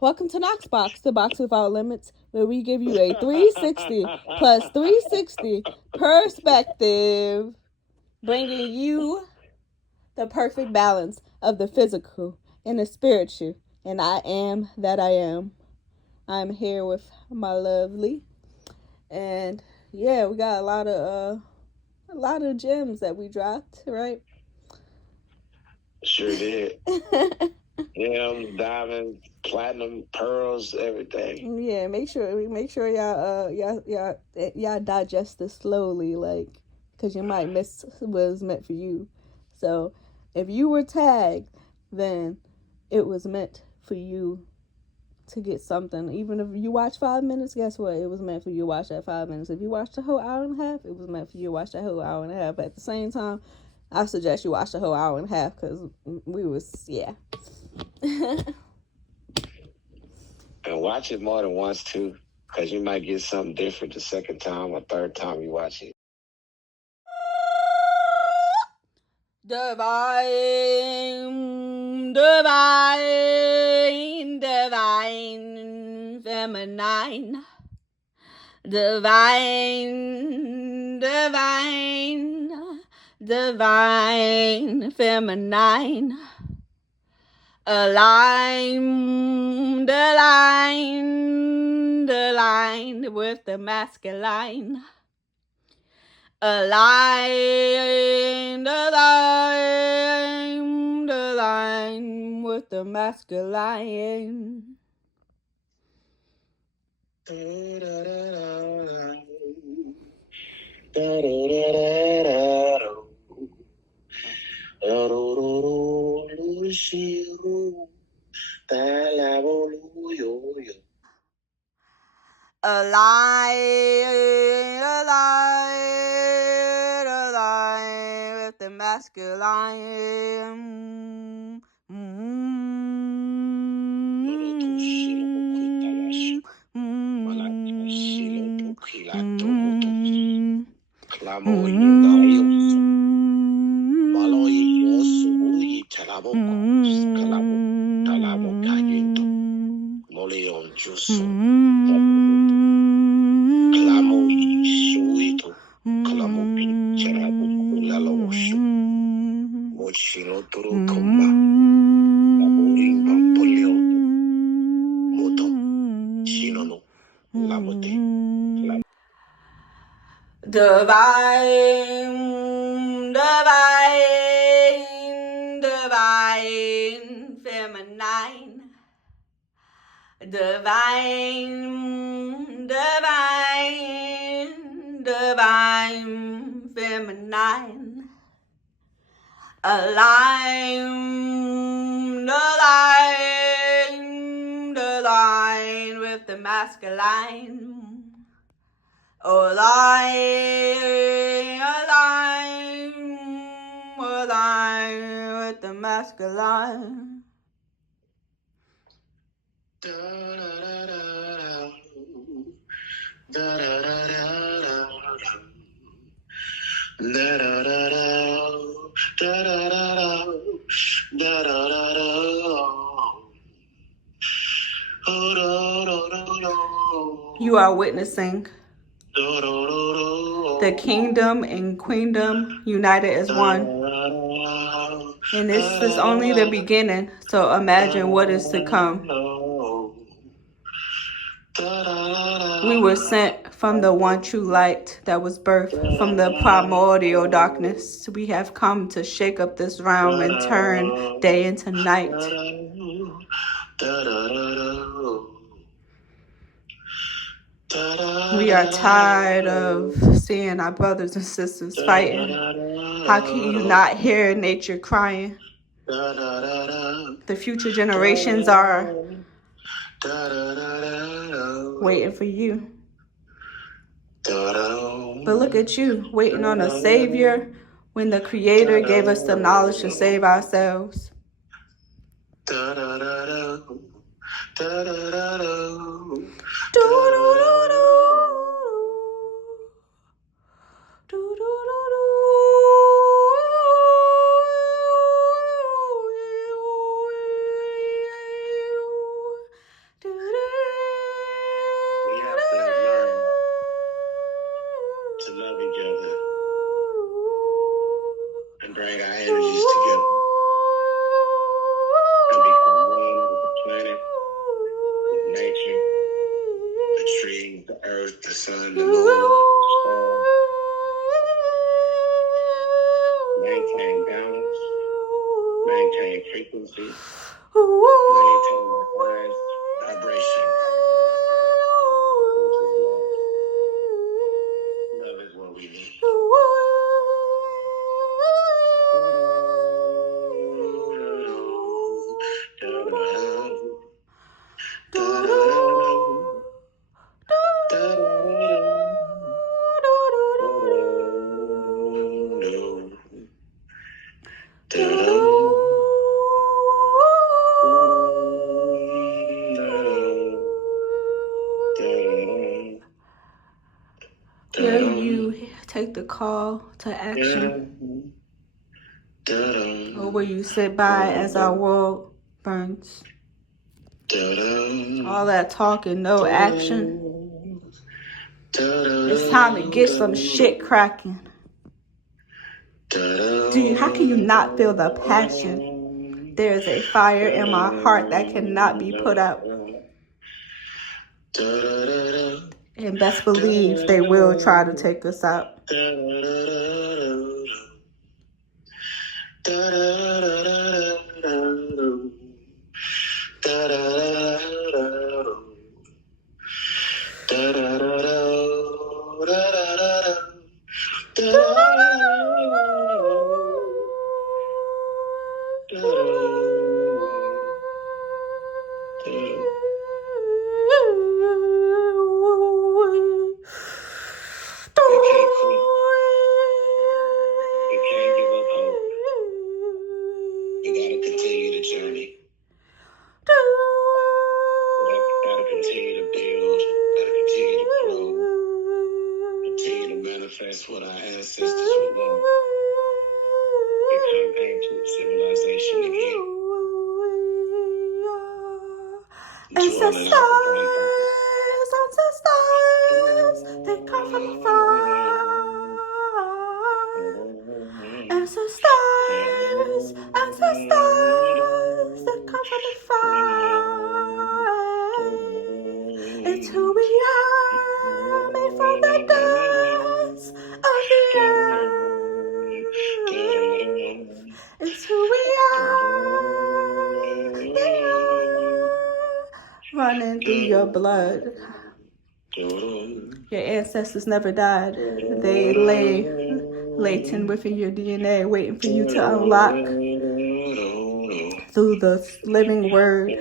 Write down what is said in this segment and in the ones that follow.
Welcome to Knoxbox, the box without limits, where we give you a 360 plus 360 perspective, bringing you the perfect balance of the physical and the spiritual. And I am that I am. I'm here with my lovely, and yeah, we got a lot of gems that we dropped, right? Sure did. Gems, diamonds, platinum, pearls, everything. Yeah, make sure y'all digest this slowly, like, cause you might miss what was meant for you. So, if you were tagged, then it was meant for you to get something. Even if you watch 5 minutes, guess what? It was meant for you to watch that 5 minutes. If you watched the whole hour and a half, it was meant for you to watch that whole hour and a half. But at the same time, I suggest you watch the whole hour and a half because we was, yeah. And watch it more than once too, because you might get something different the second time or third time you watch it. Divine feminine. Divine feminine. Aligned with the masculine. Aligned with the masculine. Align with the masculine. Divine feminine. Divine feminine. Aligned with the masculine. Align with the masculine. You are witnessing the kingdom and queendom united as one. And this is only the beginning, so imagine what is to come. We were sent from the one true light that was birthed from the primordial darkness. We have come to shake up this realm and turn day into night. We are tired of seeing our brothers and sisters fighting. How can you not hear nature crying? The future generations are waiting for you. But look at you, waiting on a savior when the Creator gave us the knowledge to save ourselves. earth, the sun, the moon, stars. Maintain balance. Maintain frequency. Maintain the highest vibration. Which is love. Love is what we need. Will you take the call to action? Or will you sit by as our world burns? All that talking, no action. It's time to get some shit cracking. How can you not feel the passion? There is a fire in my heart that cannot be put out. And best believe they will try to take us out. That's what our ancestors were doing. Become ancient civilization again. Ancestors, they come from afar. Ancestors, they come from afar. It's who we are, made from the dust of the earth. It's who we are, running through your blood. Your ancestors never died. They lay latent within your DNA, waiting for you to unlock through the living word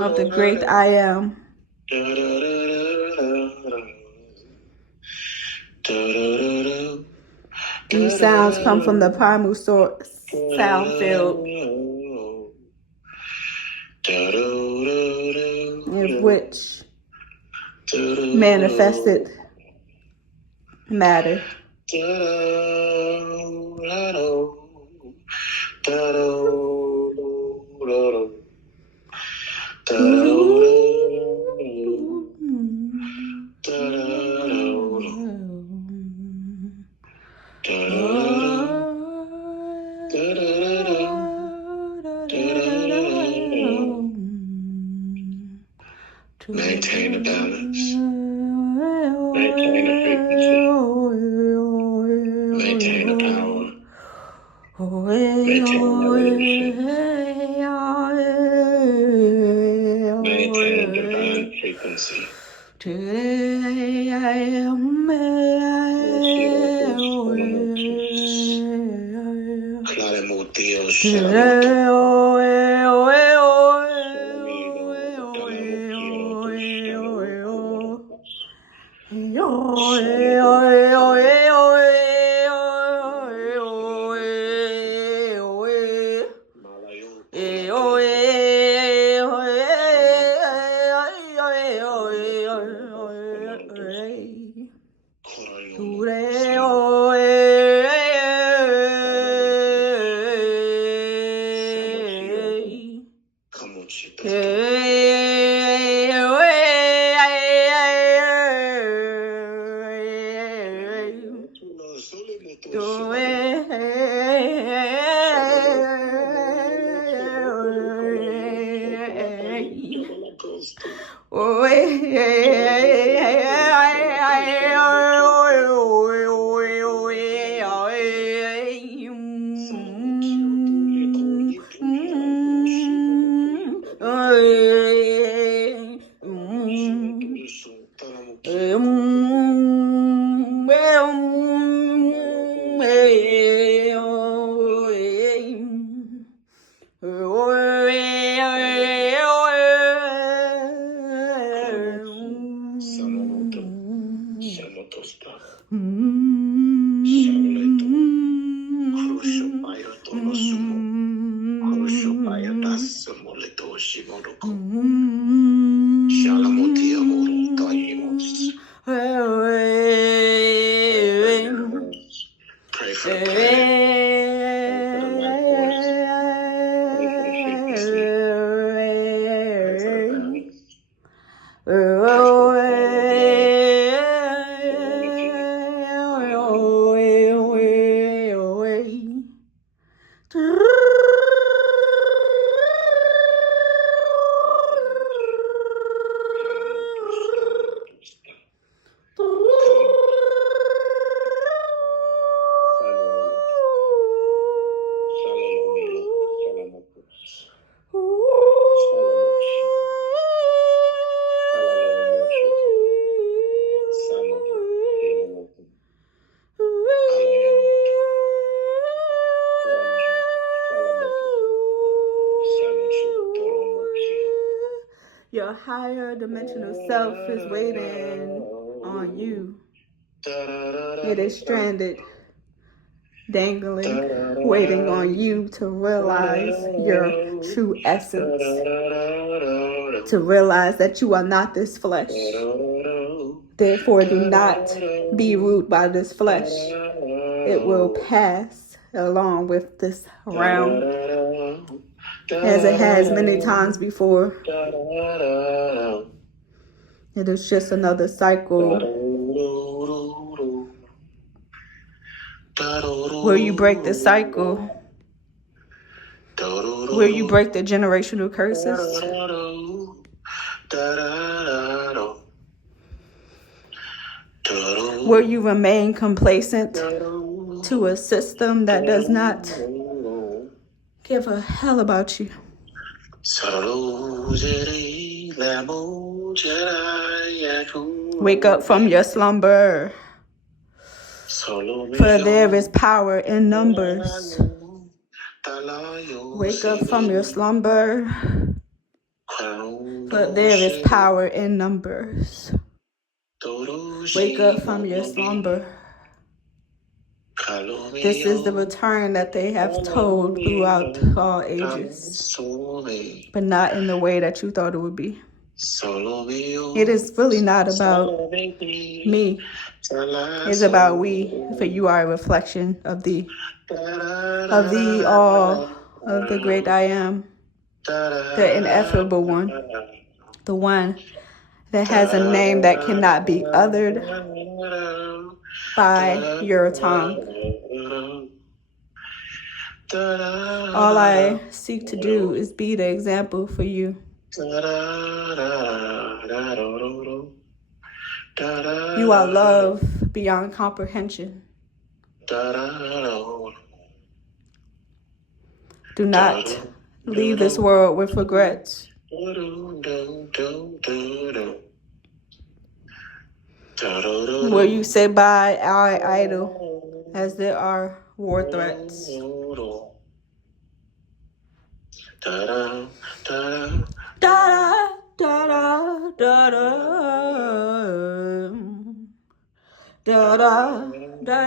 of the great I am. These sounds come from the primal source sound field, in which manifested matter. Maintain the balance. Maintain the frequency. Maintain the power. Maintain the leadership. Maintain divine frequency. Today I am Pray for the planet. Your higher dimensional self is waiting on you. It is stranded, dangling, waiting on you to realize your true essence, to realize that you are not this flesh. Therefore, do not be ruled by this flesh. It will pass along with this realm, as it has many times before. It is just another cycle where you break the cycle, where you break the generational curses, where you remain complacent to a system that does not give a hell about you. Wake up from your slumber, for there is power in numbers. Wake up from your slumber, for there is power in numbers. Wake up from your slumber. This is the return that they have told throughout all ages, but not in the way that you thought it would be. It is really not about me. It's about we, for you are a reflection of the all of the great I am, the ineffable one, the one that has a name that cannot be othered by your tongue. All I seek to do is be the example for you. You are love beyond comprehension. Do not leave this world with regrets. Where you say bye, I idle, as there are war threats. Da da da da da da da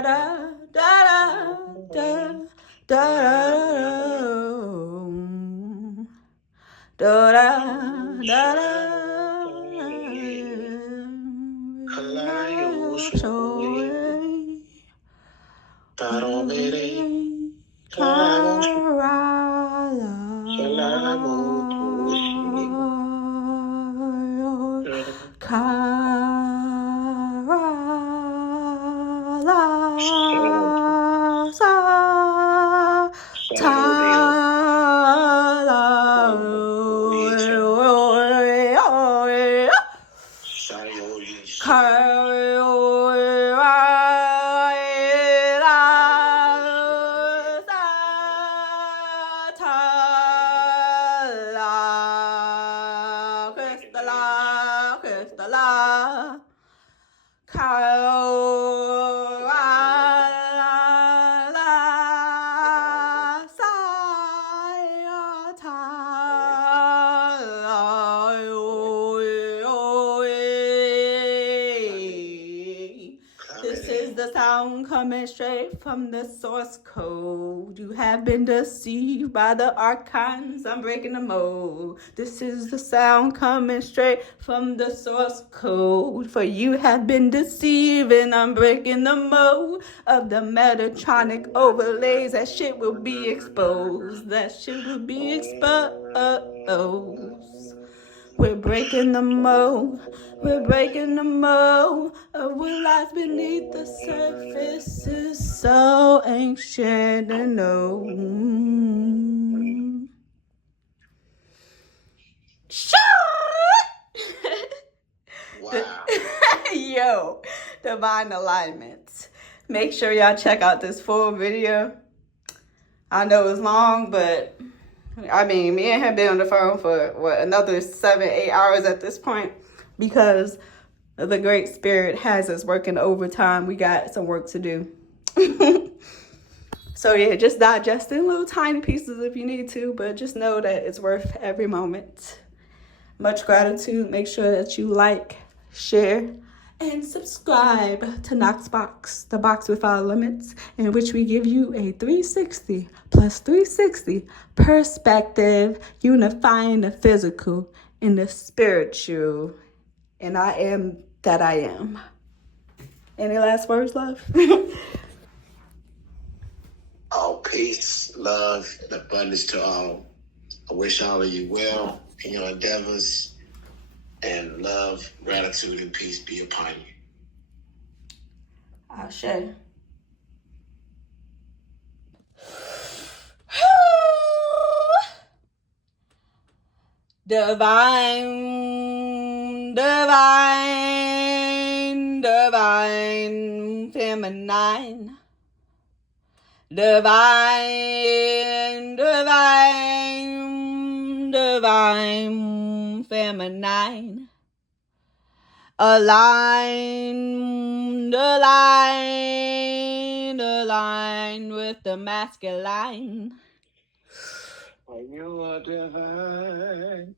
da da sound coming straight from the source code. You have been deceived by the archons. I'm breaking the mold. This is the sound coming straight from the source code. For you have been deceived, and I'm breaking the mold of the Metatronic overlays. That shit will be exposed. That shit will be exposed. We're breaking the mold. We're breaking the mold of what lies beneath the surface is so ancient and known. Shut! Wow. Yo, divine alignment. Make sure y'all check out this full video. I know it's long, but I mean, me and him been on the phone for another 7-8 hours at this point, because the Great Spirit has us working overtime. We got some work to do. So yeah, just digest it in little tiny pieces if you need to, but just know that it's worth every moment. Much gratitude. Make sure that you like, share, and subscribe to Knoxbox, the box without limits, in which we give you a 360 plus 360 perspective, unifying the physical and the spiritual. And I am that I am. Any last words, love? All peace, love, and abundance to all. I wish all of you well in your endeavors, and love, gratitude, and peace be upon you. Ashe. Divine, divine, divine, feminine. Divine, divine, divine, feminine. Aligned, aligned, aligned with the masculine. You are divine,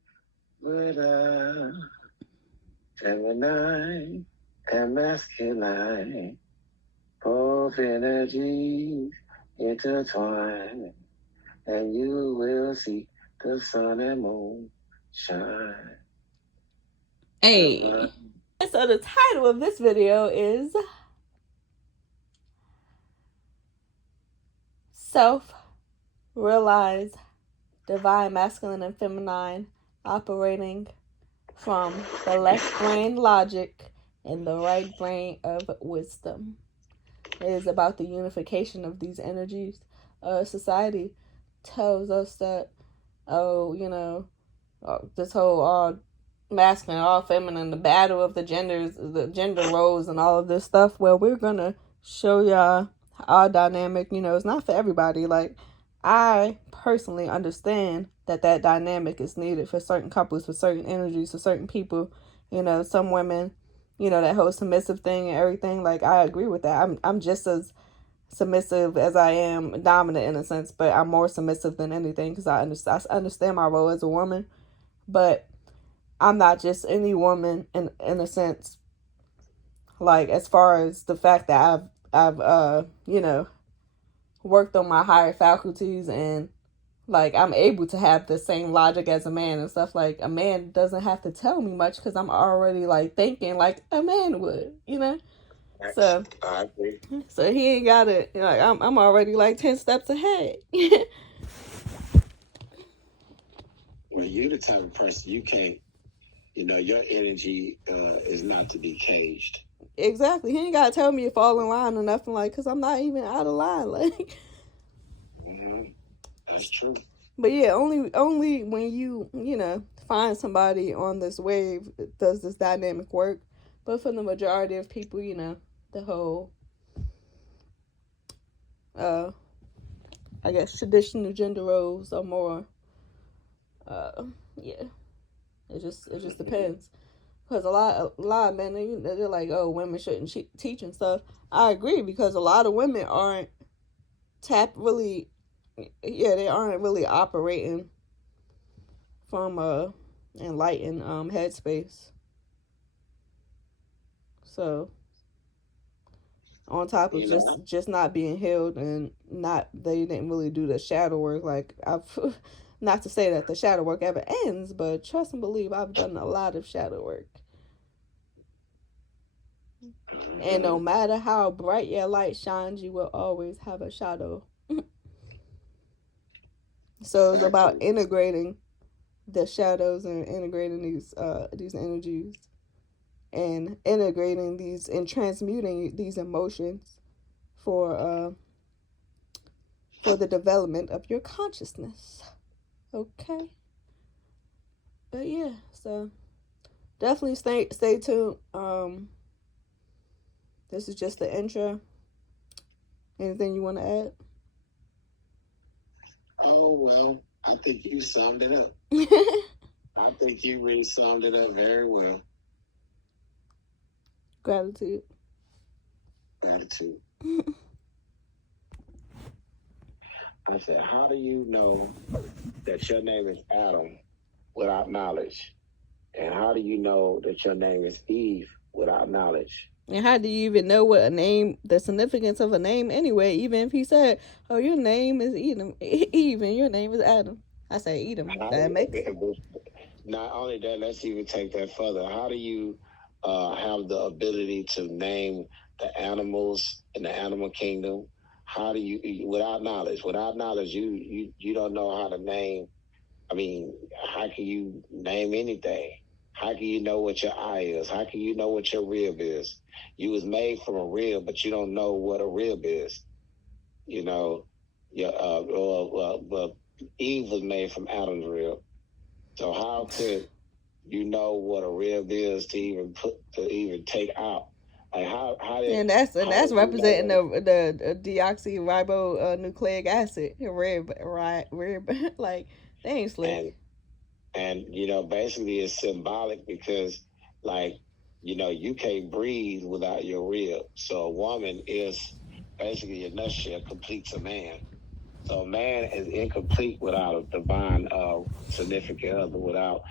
feminine, and masculine. Both energies intertwine, and you will see the sun and moon shine. Hey. So the title of this video is Self-Realize Divine Masculine and Feminine, operating from the left brain logic and the right brain of wisdom. It is about the unification of these energies. Society tells us that, this whole all masculine, all feminine, the battle of the genders, the gender roles, and all of this stuff. Well, we're gonna show y'all our dynamic. It's not for everybody. Like, I personally understand that dynamic is needed for certain couples, for certain energies, for certain people. Some women, that whole submissive thing and everything. Like, I agree with that. I'm just as submissive as I am dominant in a sense, but I'm more submissive than anything because I understand my role as a woman. But I'm not just any woman in a sense. Like, as far as the fact that I've worked on my higher faculties, and like I'm able to have the same logic as a man and stuff. Like, a man doesn't have to tell me much because I'm already like thinking like a man would, So I agree. So he ain't got it. I'm already like 10 steps ahead. Well, you're the type of person you can't. Your energy is not to be caged. Exactly. He ain't got to tell me to fall in line or nothing, like, because I'm not even out of line. Like, That's true. But yeah, only when you find somebody on this wave does this dynamic work. But for the majority of people, the whole, I guess, traditional gender roles are more, yeah. It just depends. Because a lot of men, they're like, oh, women shouldn't teach and stuff. I agree, because a lot of women aren't they aren't really operating from a enlightened headspace. So, On top of You know, just not being healed and not they didn't really do the shadow work. Like I've not to say that the shadow work ever ends, but trust and believe I've done a lot of shadow work. And no matter how bright your light shines, you will always have a shadow. So it's about integrating the shadows and integrating these energies and integrating these and transmuting these emotions for the development of your consciousness. Okay. But yeah, so definitely stay tuned. This is just the intro. Anything you want to add? oh well, I think you summed it up. I think you really summed it up very well. Gratitude. Gratitude. I said, how do you know that your name is Adam without knowledge? And how do you know that your name is Eve without knowledge? And how do you even know what a name, the significance of a name anyway? Even if he said, "Oh, your name is Eve, and your name is Adam," I say Edom. That makes sense. Not only that, let's even take that further. How do you have the ability to name the animals in the animal kingdom? How do you, without knowledge, you don't know how to name. I mean, how can you name anything? How can you know what your eye is? How can you know what your rib is? You was made from a rib, but you don't know what a rib is. You know, Eve was made from Adam's rib. So how could you know what a rib is to even take out? Like and that's representing the deoxyribonucleic acid, rib, like they ain't slick. And you know, basically it's symbolic because, like, you know, you can't breathe without your rib. So a woman is basically, in a nutshell, completes a man. So a man is incomplete without a divine significant other, without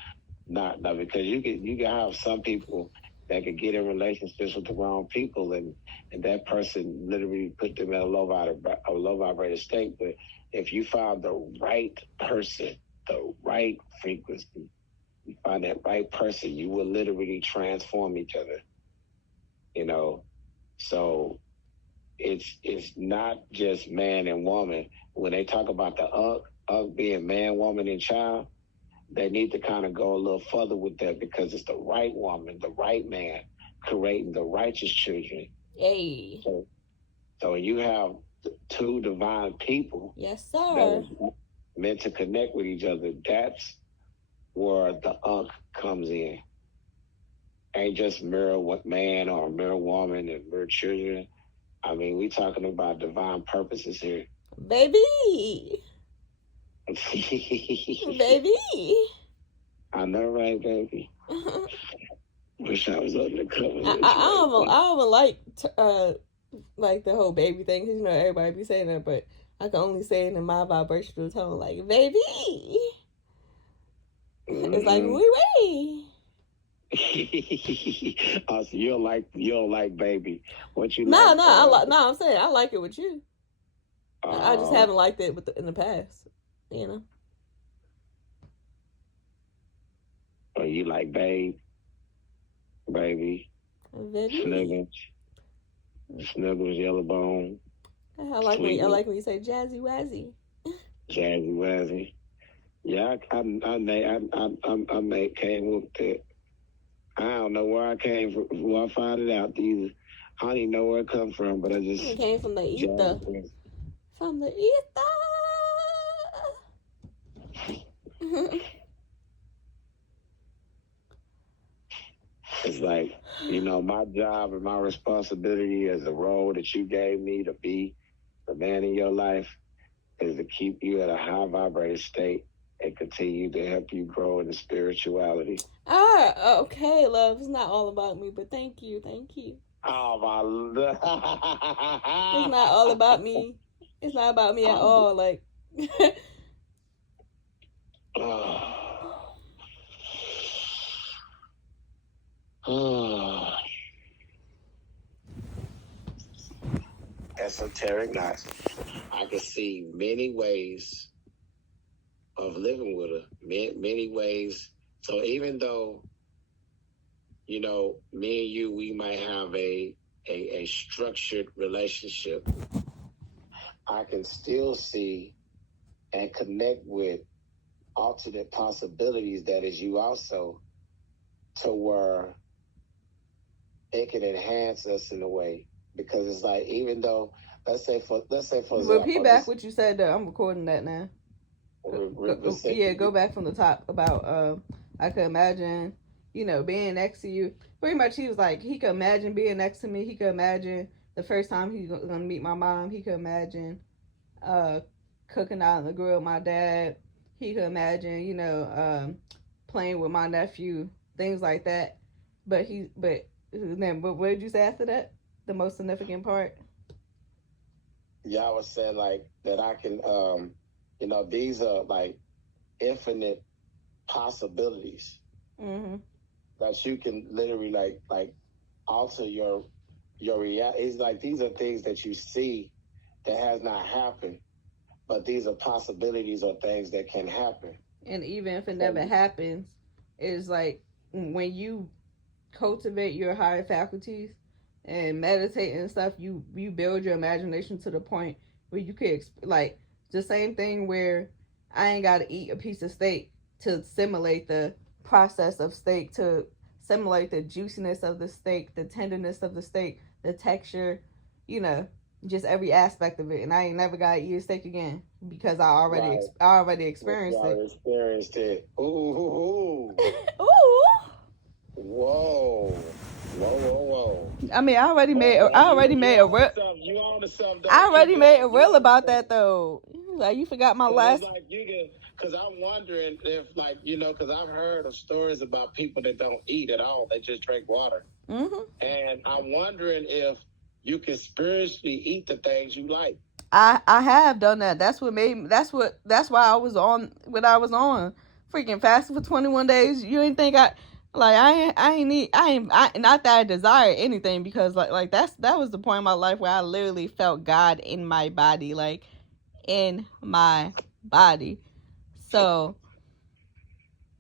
not because you can have some people that could get in relationships with the wrong people and that person literally put them in a low vibrated state. But if you found the right person, the right frequency, you find that right person, you will literally transform each other. You know, so it's not just man and woman. When they talk about the being man, woman, and child, they need to kind of go a little further with that because it's the right woman, the right man, creating the righteous children. Hey. So you have two divine people. Yes, sir. That is meant to connect with each other. That's where the comes in. Ain't just mirror man or mirror woman and mirror children. I mean, we talking about divine purposes here. Baby. Baby. I know, right, baby? Wish I was on the cover. I don't like the whole baby thing because you know everybody be saying that, but I can only say it in my vibrational tone, like baby. Mm-hmm. It's like wee. So you don't like baby. What you? No, I'm saying I like it with you. I just haven't liked it in the past. You know. Or you like baby, Snuggles, Yellow Bone. I like when you say jazzy wazzy. Jazzy wazzy. Yeah, I came with that. I don't know where I came from. Where I found it out either. I don't even know where it come from, but I just. It came from the ether. From the ether. It's like, you know, my job and my responsibility as the role that you gave me to be the man in your life is to keep you at a high vibrated state and continue to help you grow in the spirituality. Okay, love. It's not all about me, but thank you. Oh, my love. It's not all about me. It's not about me at all. Like. esoteric knots. I can see many ways of living with her, many ways. So even though, you know, me and you, we might have a structured relationship, I can still see and connect with alternate possibilities that is you also, to where it can enhance us in a way. Because it's like, even though, let's say for example, repeat back what you said though. I'm recording that now. Go back from the top about I could imagine, you know, being next to you. Pretty much he was like, he could imagine being next to me. He could imagine the first time he's gonna meet my mom. He could imagine cooking out on the grill with my dad. He could imagine, you know, playing with my nephew, things like that. But what did you say after that? The most significant part? Yeah, I was saying like that I can, you know, these are like infinite possibilities that you can literally like alter your reality. It's like these are things that you see that has not happened, but these are possibilities or things that can happen. And even if it never happens, it's like when you cultivate your higher faculties and meditate and stuff, you build your imagination to the point where you could like the same thing where I ain't got to eat a piece of steak to simulate the process of steak, to simulate the juiciness of the steak, the tenderness of the steak, the texture, you know, just every aspect of it. And I ain't never got to eat a steak again because I already experienced it. Ooh. Ooh. Whoa. I mean, I already made a reel about that though. Like, you forgot my last. Like because I'm wondering if, like, you know, because I've heard of stories about people that don't eat at all; they just drink water. And I'm wondering if you can spiritually eat the things you like. I have done that. That's why I was on what I was on, freaking fasting for 21 days. You ain't think I not that I desire anything, because like that was the point in my life where I literally felt God in my body, like in my body. So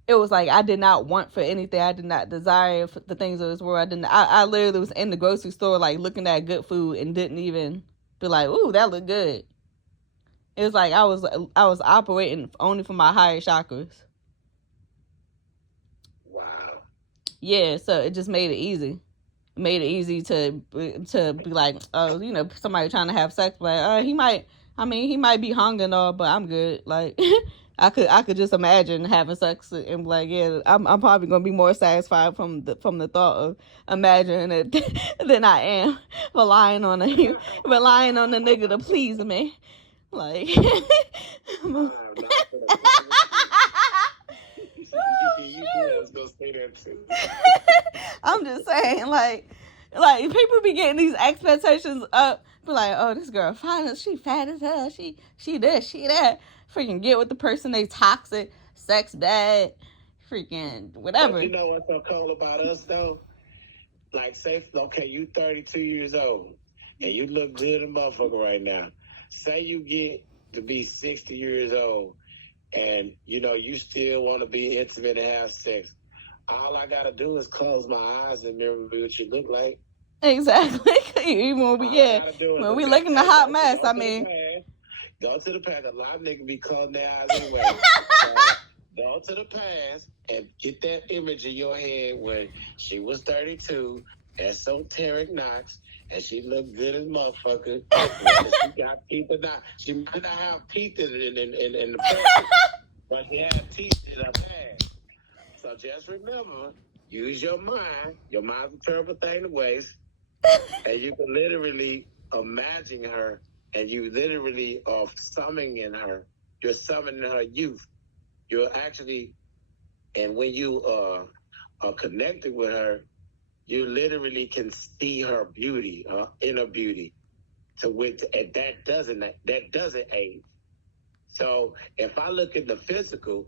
it was like I did not want for anything. I did not desire for the things of this world. I literally was in the grocery store like looking at good food and didn't even be like, ooh, that looked good. It was like I was operating only from my higher chakras. Wow. Yeah, so it just made it easy. It made it easy to be like, oh, you know, somebody trying to have sex, but he might be hungry and all, but I'm good. Like I could just imagine having sex and be like, yeah, I'm probably gonna be more satisfied from the thought of imagining it than I am relying on the nigga to please me. Like I'm just saying, like people be getting these expectations up, be like, oh, this girl fine, she fat as hell, she this, she that. Freaking get with the person, they toxic, sex bad, freaking whatever. But you know what's so cool about us though? Like, say, okay, you 32 years old and you look good in motherfucker right now. Say you get to be 60 years old and, you know, you still want to be intimate and have sex. All I got to do is close my eyes and remember what you look like. Exactly. Even when we looking the hot mess, I mean. Go to the past. A lot of niggas be closing their eyes anyway. Go to the past and get that image in your head when she was 32, esoteric knots, and she looked good as motherfucker. She got teeth or not. She might not have teeth in the present, but she had teeth in her past. So just remember, use your mind. Your mind's a terrible thing to waste. And you can literally imagine her, and you literally are summoning her. You're summoning her youth. You're actually, and when you are connected with her, you literally can see her beauty, inner beauty, to which and that doesn't age. So if I look at the physical,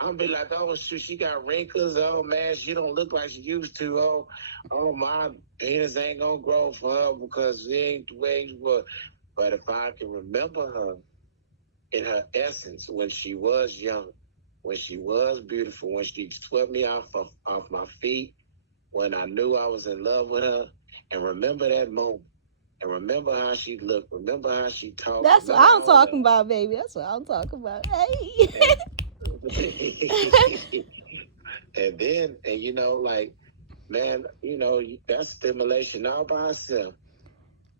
I'm be like, oh shoot, she got wrinkles. Oh man, she don't look like she used to. Oh my penis ain't gonna grow for her because it ain't the way it was. But if I can remember her in her essence when she was young, when she was beautiful, when she swept me off my feet, when I knew I was in love with her, and remember that moment. And remember how she looked. Remember how she talked. That's what I'm talking about, baby. That's what I'm talking about. Hey. And then, you know, like, man, you know, that's stimulation all by itself.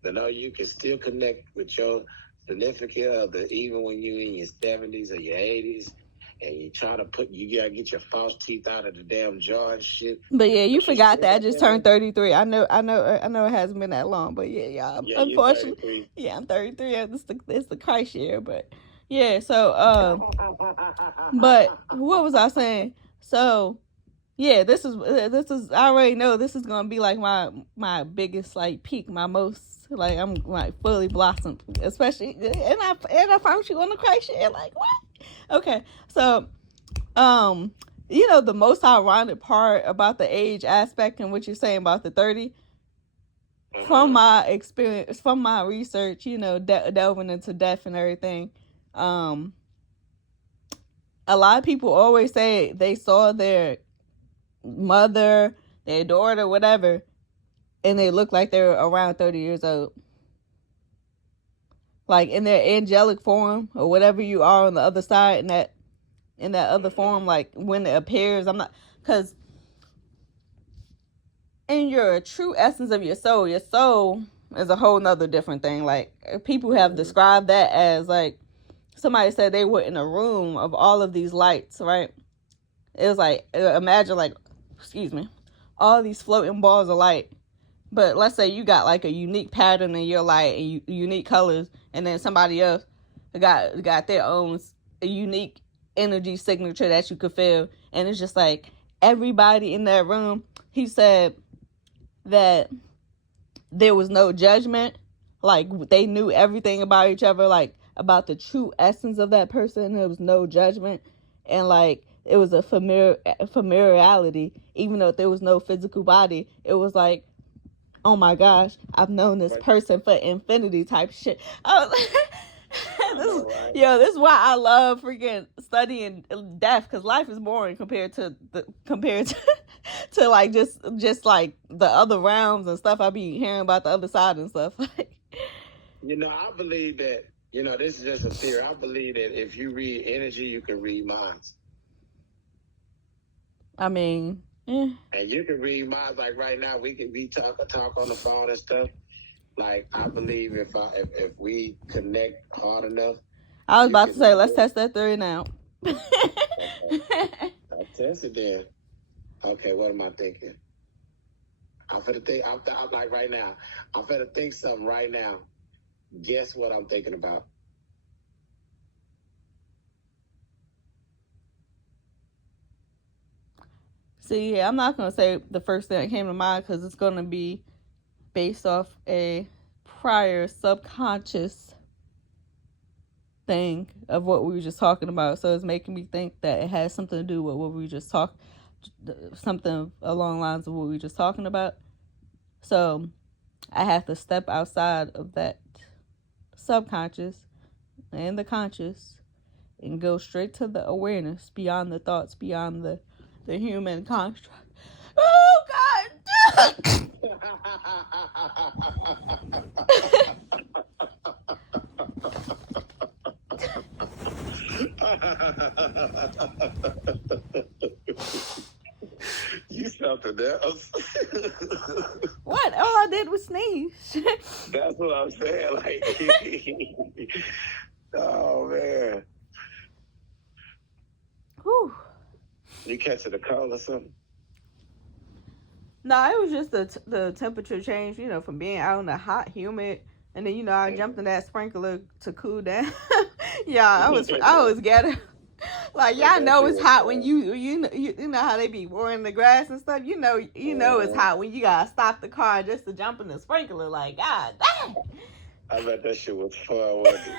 You know, you can still connect with your significant other even when you're in your 70s or your 80s. And you try to you gotta get your false teeth out of the damn jaw and shit. But yeah, you forgot that I just turned 33. I know it hasn't been that long, but yeah, unfortunately, I'm 33. It's the Christ year, but yeah. So but what was I saying? So yeah, this is I already know this is gonna be like my biggest like peak, my most like I'm like fully blossomed, especially and I found you on the Christ year. Like what? Okay, so, you know, the most ironic part about the age aspect and what you're saying about the 30, from my experience, from my research, you know, delving into death and everything, a lot of people always say they saw their mother, their daughter, whatever, and they look like they're around 30 years old. Like in their angelic form or whatever you are on the other side, in that other form, like when it appears, because in your true essence of your soul is a whole nother different thing. Like people have described that as like somebody said they were in a room of all of these lights, right? It was like, imagine like, all these floating balls of light. But let's say you got like a unique pattern in your light and unique colors, and then somebody else got their own unique energy signature that you could feel, and it's just like everybody in that room. He said that there was no judgment, like they knew everything about each other, like about the true essence of that person. There was no judgment, and like it was a familiarity, even though there was no physical body. It was like, oh my gosh, I've known this person for infinity type shit. This is why I love freaking studying death, because life is boring compared to to like just like the other realms and stuff I be hearing about the other side and stuff. You know, I believe that, you know, this is just a theory. I believe that if you read energy, you can read minds. I mean, and you can read minds. Like right now, we can talk on the phone and stuff. Like I believe if we connect hard enough. I was about to say, let's test that theory now. I'll test it then. Okay, what am I thinking? I'm finna think. I'm like right now. I'm finna think something right now. Guess what I'm thinking about? See, yeah, I'm not gonna say the first thing that came to mind because it's gonna be based off a prior subconscious thing of what we were just talking about. So it's making me think that it has something to do with what we just talked, something along the lines of what we were just talking about. So I have to step outside of that subconscious and the conscious and go straight to the awareness, beyond the thoughts, beyond the human construct. Oh God! You something else. What? All I did was sneeze. That's what I'm saying. Like, oh man. Whew. You catching a cold or something? No, it was just the temperature change, you know, from being out in the hot, humid, and then, you know, I jumped in that sprinkler to cool down. Yeah, I was getting like, y'all know it's hot when you know how they be watering the grass and stuff. You know it's hot when you gotta stop the car just to jump in the sprinkler. Like, God damn. I bet that shit was fun, wasn't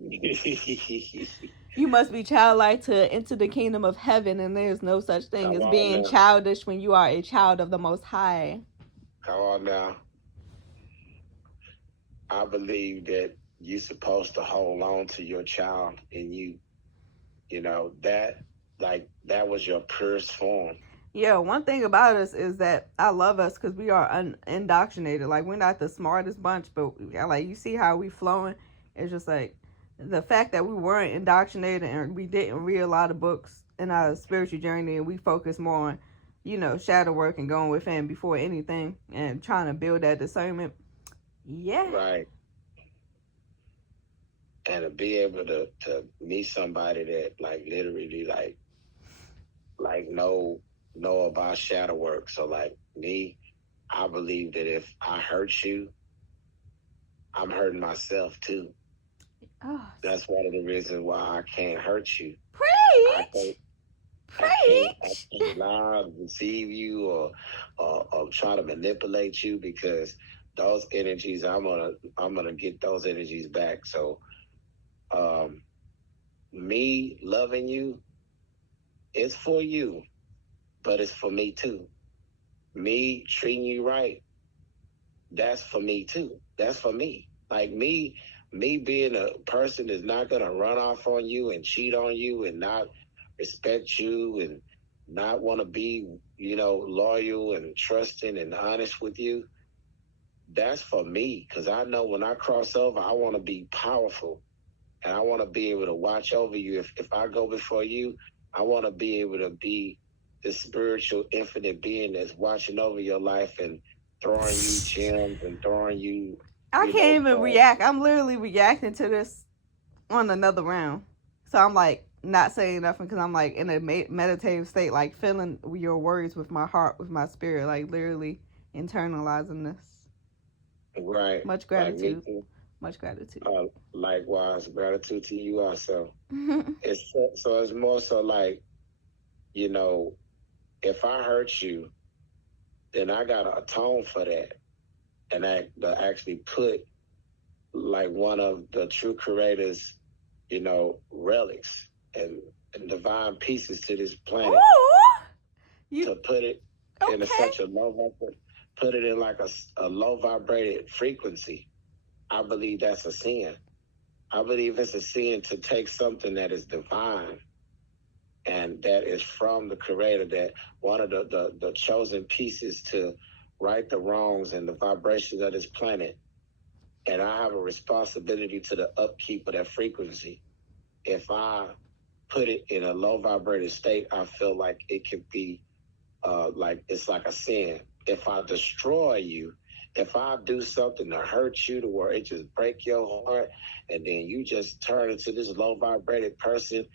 it? You must be childlike to enter the kingdom of heaven, and there's no such thing Come as on being now. childish when you are a child of the Most High. Come on now. I believe that you're supposed to hold on to your child, and you know, that was your purest form. Yeah, one thing about us is that I love us because we are indoctrinated. Like, we're not the smartest bunch, but like, you see how we flowing. It's just like the fact that we weren't indoctrinated and we didn't read a lot of books in our spiritual journey, and we focus more on, you know, shadow work and going within before anything and trying to build that discernment. Yeah. Right. And to be able to meet somebody that like literally like know about shadow work. So like me, I believe that if I hurt you, I'm hurting myself too. Oh, That's one of the reasons why I can't hurt you. preach. I can't lie, deceive you, or try to manipulate you, because those energies, I'm gonna get those energies back. So, me loving you, it's for you, but it's for me too. Me treating you right, that's for me too. That's for me. Like me being a person that's not gonna run off on you and cheat on you and not respect you and not want to be, you know, loyal and trusting and honest with you. That's for me, because I know when I cross over, I want to be powerful, and I want to be able to watch over you. If I go before you, I want to be able to be the spiritual infinite being that's watching over your life and throwing you gems and throwing you. I can't even react. I'm literally reacting to this on another round. So I'm like not saying nothing because I'm like in a meditative state, like feeling your words with my heart, with my spirit, like literally internalizing this. Right. Much gratitude. Much gratitude. Likewise, gratitude to you also. It's more so like, you know, if I hurt you, then I gotta atone for that, and actually put like one of the true creator's, you know, relics and divine pieces to this planet. To put it in such a low, put it in like a low vibrated frequency. I believe that's a sin. I believe it's a sin to take something that is divine and that is from the creator, that one of the chosen pieces to right the wrongs and the vibrations of this planet. And I have a responsibility to the upkeep of that frequency. If I put it in a low vibrated state, I feel like it could be like it's like a sin. If I destroy you, if I do something to hurt you to where it just break your heart, and then you just turn into this low vibrated person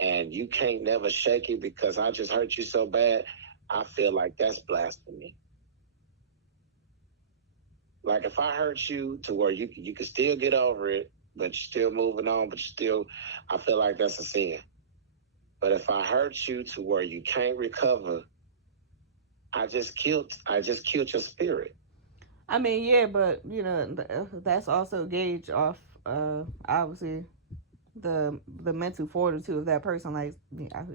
and you can't never shake it because I just hurt you so bad, I feel like that's blasphemy. Like if I hurt you to where you can still get over it, but you're still moving on, but I feel like that's a sin. But if I hurt you to where you can't recover, I just killed your spirit. I mean, yeah, but you know that's also gauged off, obviously, the mental fortitude of that person. Like,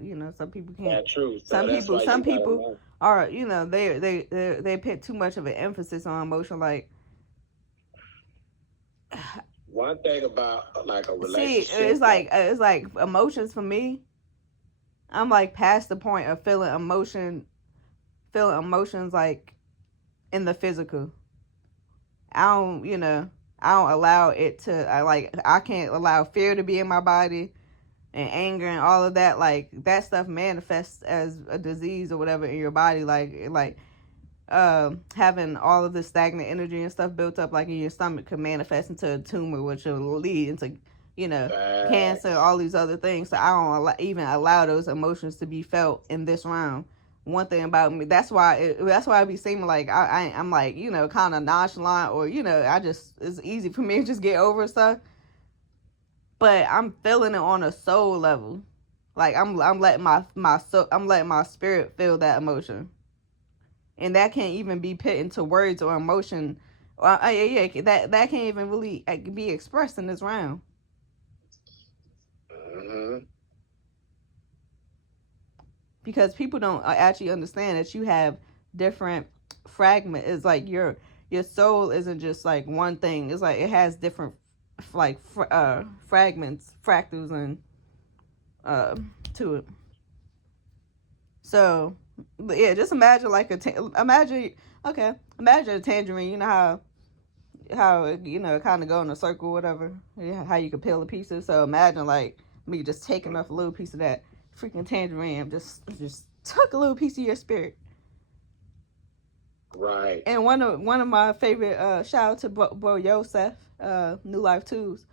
you know, some people can't. Yeah, true. So some people are, you know, they put too much of an emphasis on emotion. Like, one thing about like a relationship. See, it's like emotions for me. I'm like past the point of feeling emotions like in the physical. I don't allow it to, I can't allow fear to be in my body and anger and all of that. Like, that stuff manifests as a disease or whatever in your body. Like having all of this stagnant energy and stuff built up like in your stomach could manifest into a tumor, which will lead into, you know, cancer, all these other things. So I don't even allow those emotions to be felt in this round. One thing about me, that's why I be seeming like I'm like, you know, kind of nonchalant, or, you know, it's easy for me to just get over stuff. But I'm feeling it on a soul level. Like I'm letting my spirit feel that emotion, and that can't even be put into words or emotion. That can't even really be expressed in this round. Mm-hmm. because people don't actually understand that you have different fragments. It's like your soul isn't just like one thing. It's like it has different like fragments, fractals, and uh, to it. So, but yeah, just imagine like imagine a tangerine. You know how it kind of go in a circle, whatever. Yeah, how you could peel the pieces. So imagine like me just taking off a little piece of that freaking tangerine, just took a little piece of your spirit. Right. And one of my favorite shout out to Bro Yosef, New Life Twos.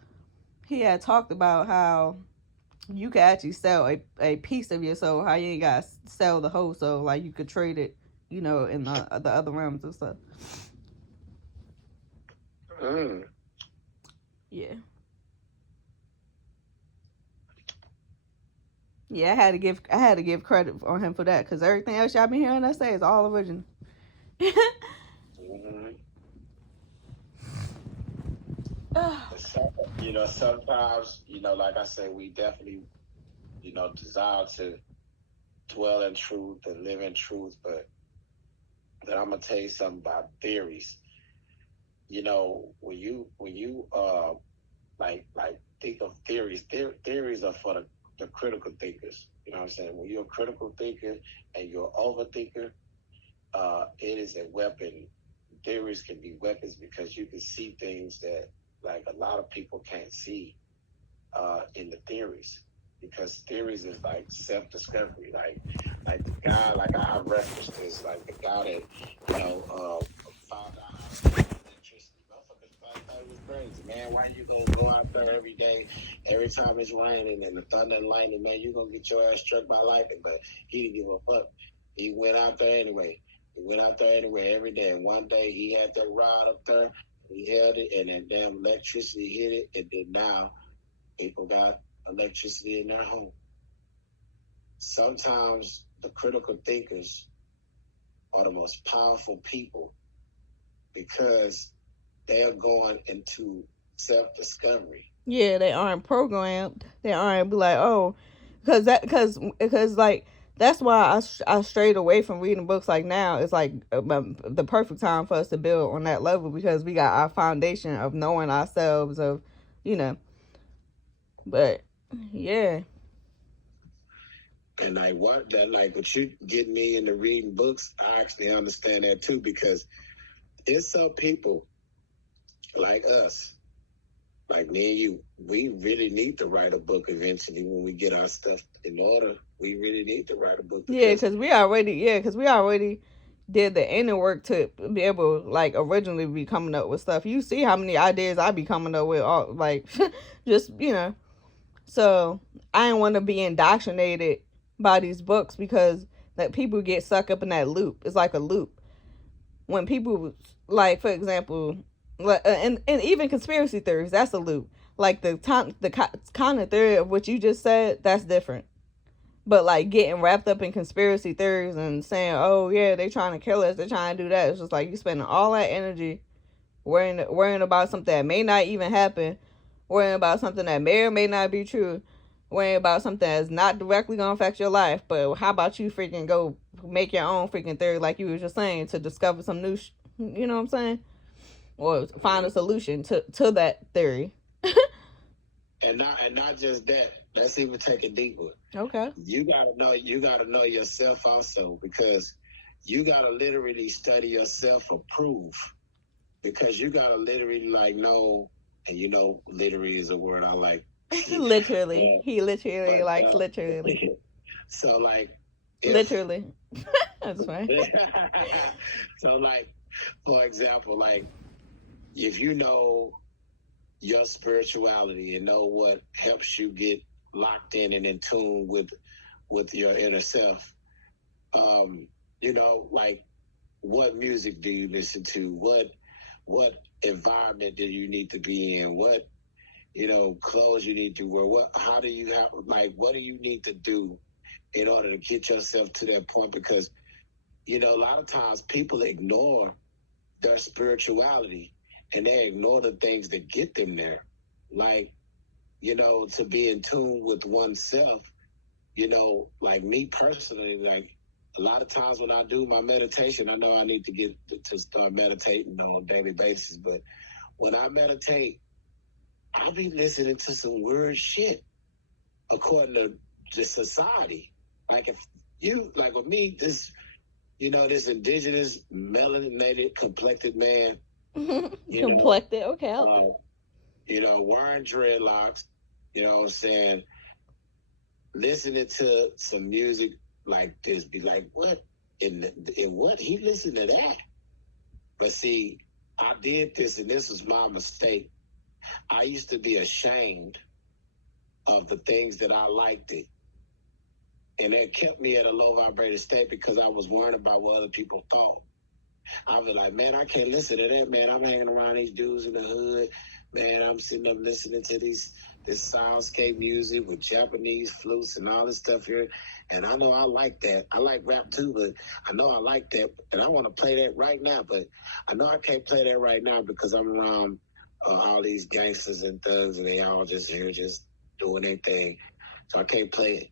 He had talked about how you could actually sell a piece of your soul. How you ain't got to sell the whole soul. Like you could trade it, in the other realms and stuff. Yeah. Yeah, I had to give credit on him for that because everything else y'all been hearing us say is all original. Sometimes, like I say, we definitely, desire to dwell in truth and live in truth, but then I'm gonna tell you something about theories. When you like think of theories, theories are for the critical thinkers. You know what I'm saying? When you're a critical thinker and you're an overthinker, it is a weapon. Theories can be weapons because you can see things that like a lot of people can't see in the theories, because theories is like self-discovery. Like the guy, like I referenced this, like the guy that found out how to make electricity. Motherfuckers thought it was crazy, man. Why you gonna go out there every day, every time it's raining and the thunder and lightning, man? You gonna get your ass struck by lightning. But he didn't give a fuck. He went out there anyway. Every day. And one day he had that rod up there. He held it, and then damn electricity hit it, and then now people got electricity in their home. Sometimes the critical thinkers are the most powerful people because they are going into self-discovery. Yeah, they aren't programmed. They aren't be like, oh, because like that's why I strayed away from reading books. Like now, it's like the perfect time for us to build on that level because we got our foundation of knowing ourselves, of but yeah. And what you get me into reading books, I actually understand that too, because it's some people like us, like me and you, we really need to write a book eventually when we get our stuff in order. We really need to write a book. Because we already did the inner work to be able like originally be coming up with stuff. You see how many ideas I be coming up with, all like just So I didn't want to be indoctrinated by these books because that people get stuck up in that loop. It's like a loop. When people, like, for example, and even conspiracy theories, that's a loop. Like the kind of theory of what you just said, that's different. But like getting wrapped up in conspiracy theories and saying, oh yeah, they trying to kill us, they trying to do that. It's just like you spending all that energy worrying about something that may not even happen, worrying about something that may or may not be true, worrying about something that's not directly gonna affect your life. But how about you freaking go make your own freaking theory, like you were just saying, to discover some new, you know what I'm saying, or find a solution to that theory. And not just that. Let's even take it deeper. Okay. You gotta know yourself also, because you gotta literally study yourself for proof. Because you gotta literally know, and literally is a word I like. Literally. He literally likes literally. So literally. That's fine. So for example, if you know your spirituality and know what helps you get locked in tune with your inner self, what music do you listen to? What environment do you need to be in? What clothes you need to wear? What do you need to do in order to get yourself to that point? Because a lot of times people ignore their spirituality and they ignore the things that get them there. To be in tune with oneself you know, like me personally, like a lot of times when I do my meditation, I know I need to get to start meditating on a daily basis, but when I meditate, I'll be listening to some weird shit according to the society. Like if you, like with me, this, you know, this indigenous melanated complected man, you Complected, okay. You know, wearing dreadlocks, you know what I'm saying, listening to some music like this, be like, what? In what? He listened to that. But see, I did this, and this was my mistake. I used to be ashamed of the things that I liked it. And it kept me at a low vibrated state because I was worrying about what other people thought. I was like, man, I can't listen to that, man. I'm hanging around these dudes in the hood. Man, I'm sitting up listening to this soundscape music with Japanese flutes and all this stuff here. And I know I like that. I like rap too, but I know I like that. And I want to play that right now, but I know I can't play that right now because I'm around all these gangsters and thugs, and they all just here just doing their thing. So I can't play it.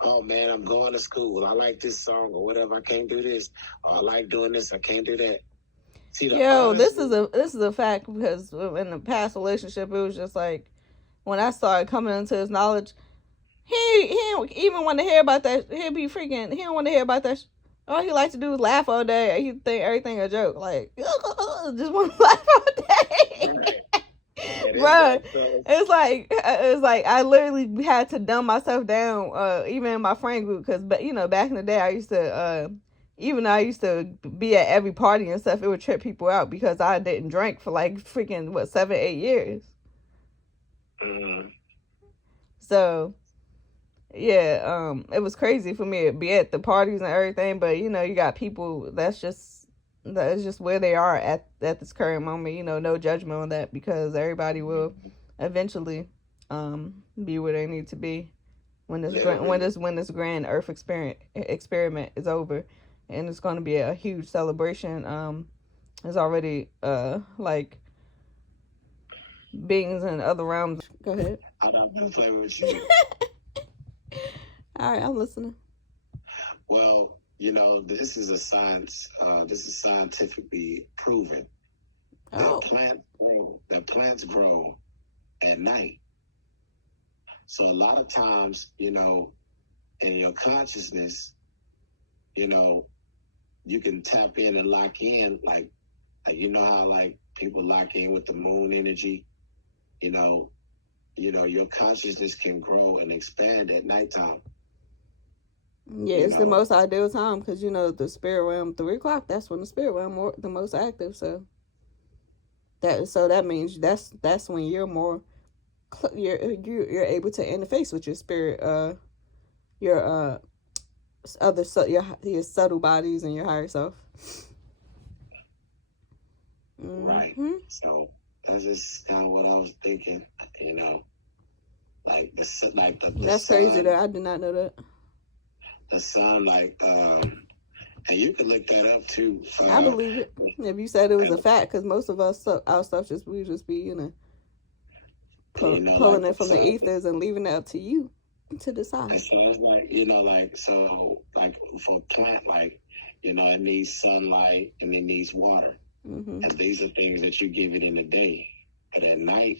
Oh man, I'm going to school. I like this song or whatever. I can't do this. Or I like doing this. I can't do that. See, this is a fact, because in the past relationship, it was just like when I started coming into his knowledge, he don't even want to hear about that. He don't want to hear about that. All he likes to do is laugh all day. He think everything a joke. Like, just want to laugh all day. Right. Bro, it's like I literally had to dumb myself down, even in my friend group, because, you know, back in the day I used to, even though I used to be at every party and stuff, it would trip people out because I didn't drink for like freaking 7-8 years. So yeah, it was crazy for me to be at the parties and everything, but you know, you got people that's just where they are at this current moment. You know, no judgment on that, because everybody will eventually be where they need to be when this grand Earth experiment is over, and it's going to be a huge celebration. It's already like beings in other realms. Go ahead. I don't know play with you. All right, I'm listening. Well, you know, this is a science. This is scientifically proven that plants grow at night. So a lot of times, you know, in your consciousness, you know, you can tap in and lock in, like you know how like people lock in with the moon energy. You know, your consciousness can grow and expand at nighttime. Yeah, it's the most ideal time, because, you know, the spirit realm, 3 o'clock, that's when the spirit realm the most active. So that means that's when you're more you're able to interface with your spirit, your your subtle bodies and your higher self. Right. So that's just kind of what I was thinking. You know, like the that's sun, crazy. That I did not know that. The sun, like, and you can look that up too. I believe it. If you said it was a fact, because most of us, our stuff we just be, you know, pulling it from the ethers and leaving it up to you to decide. And so it's like, you know, like, so like for a plant, like, you know, it needs sunlight and it needs water. And these are things that you give it in the day. But at night,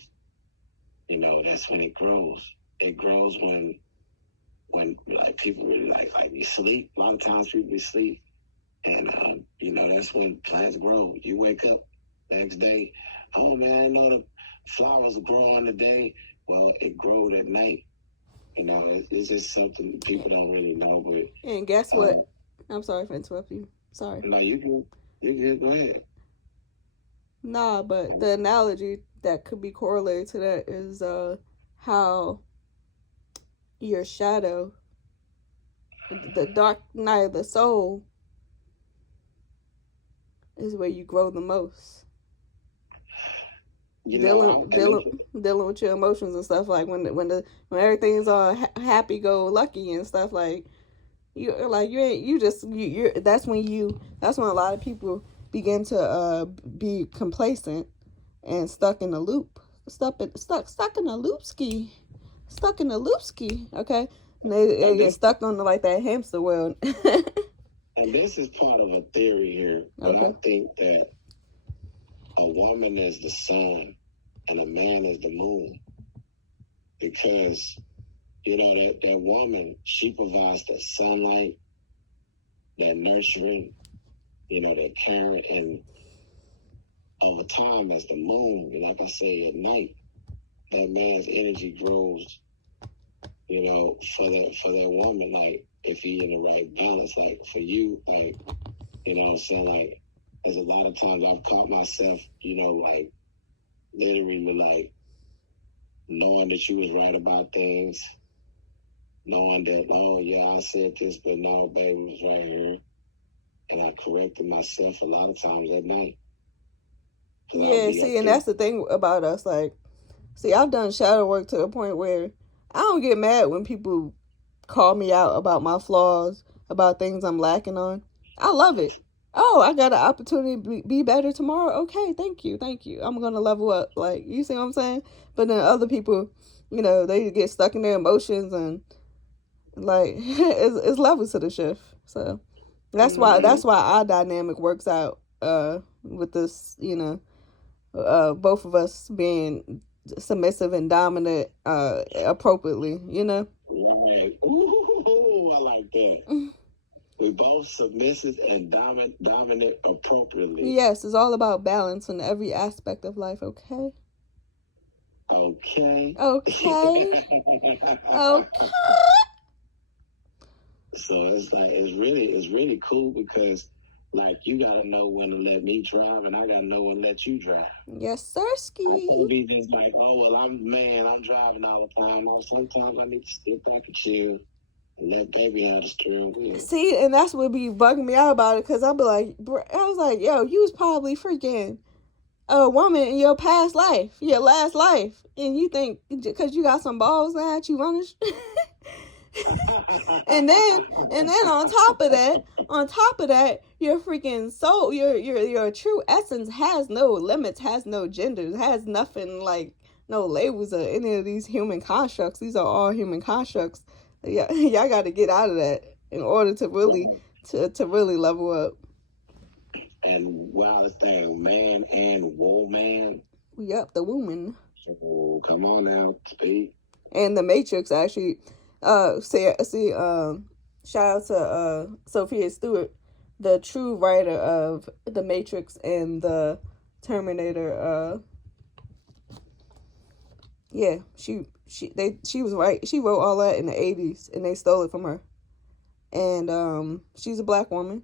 you know, that's when it grows. It grows when like people really like you sleep. A lot of times people sleep, and you know, that's when plants grow. You wake up the next day, oh man, I know the flowers grow on the day. Well, it growed at night. You know, it's just something people don't really know. But and guess what? I'm sorry for interrupting you. Sorry. No, you can go ahead. Nah, but the analogy that could be correlated to that is how your shadow, the dark night of the soul, is where you grow the most. Dealing with your emotions and stuff, like when everything's all happy go lucky and stuff, like you're that's when a lot of people begin to be complacent and stuck in a loop ski. Okay, They And get this stuck on like that hamster wheel. and this is part of a theory here, but I Okay. think that a woman is the sun and a man is the moon, because that woman, she provides that sunlight, that nurturing, that caring, and over time, as the moon, like I say, at night, that man's energy grows, for that woman, like if he in the right balance, like for you, like, what I'm saying, like there's a lot of times I've caught myself, like literally like knowing that you was right about things, knowing that, oh yeah, I said this, but no, baby was right here. And I corrected myself a lot of times at night. Because I'll Yeah, be see, up and there. that's the thing about us. Like, see, I've done shadow work to the point where I don't get mad when people call me out about my flaws, about things I'm lacking on. I love it. Oh, I got an opportunity to be better tomorrow. Okay, thank you, thank you. I'm gonna level up. Like, you see what I'm saying? But then other people, they get stuck in their emotions and like it's levels to the shift. So Mm-hmm. that's why our dynamic works out. With this, both of us being submissive and dominant, appropriately. Right. Ooh, I like that. We both submissive and dominant appropriately. Yes, it's all about balance in every aspect of life. Okay. Okay. Okay. Okay. So it's really cool because like you gotta know when to let me drive and I gotta know when to let you drive. Yes, I sirski. can't be just like, oh well, I'm driving all the time. No, sometimes I need to sit back and chill and let baby have the steering wheel. See, and that's what be bugging me out about it, because I'll be like, I was like, yo, you was probably freaking a woman in your past life, your last life, and you think because you got some balls now that you want to. and then on top of that, your freaking soul, your true essence has no limits, has no genders, has nothing, like no labels or any of these human constructs. These are all human constructs. Yeah, y'all got to get out of that in order to really to really level up. And wild thing, man and woman. Yep, the woman. Oh, come on now, speak. And the Matrix actually, shout out to Sophia Stewart, the true writer of the Matrix and the Terminator. Yeah, she was right. She wrote all that in the '80s, and they stole it from her. And she's a black woman.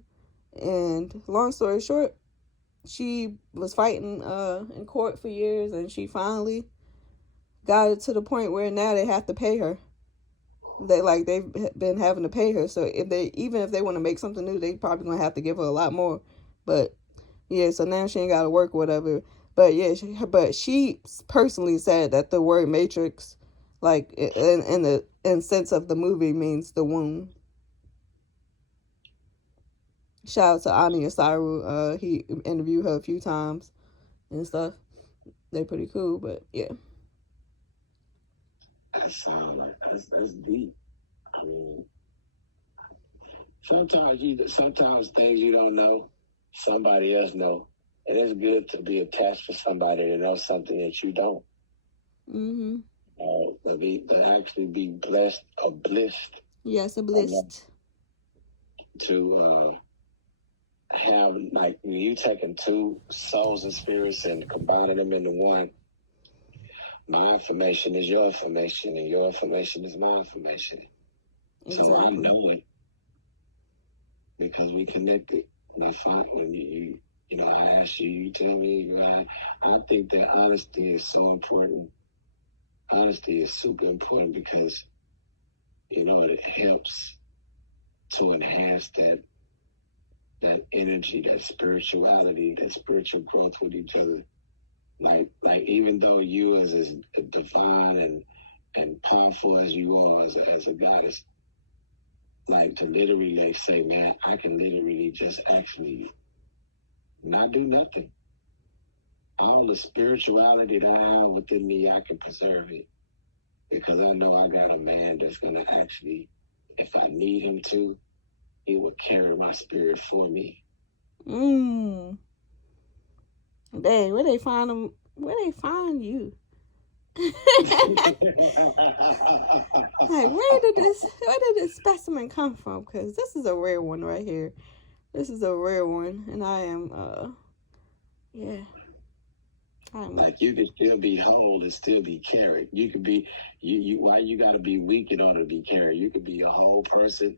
And long story short, she was fighting in court for years, and she finally got it to the point where now they have to pay her. They've been having to pay her. So even if they want to make something new, they probably gonna have to give her a lot more. But yeah, so now she ain't got to work or whatever. But yeah, she personally said that the word matrix, like in the sense of the movie, means the womb. Shout out to Anya Saru. He interviewed her a few times and stuff. They're pretty cool, but yeah. That sounds like that's deep. I mean, sometimes things you don't know, somebody else know. And it's good to be attached to somebody to know something that you don't. Mm-hmm. To actually be blessed or blissed. Yes, a blessed. To have, like, when you taking two souls and spirits and combining them into one. My information is your information, and your information is my information. Exactly. So I know it because we connected. And I find when I ask you, you tell me. I think that honesty is so important. Honesty is super important because it helps to enhance that energy, that spirituality, that spiritual growth with each other. Like even though you as divine and powerful as you are as a goddess, like to literally like say, man, I can literally just actually not do nothing. All the spirituality that I have within me, I can preserve it. because I know I got a man that's gonna actually, if I need him to, he will carry my spirit for me. Dang, where they find them? Where they find you? Like, where did this specimen come from? Because this is a rare one right here. This is a rare one, and I am yeah. Like, you can still be whole and still be carried. You could be why you got to be weak in order to be carried. You could be a whole person,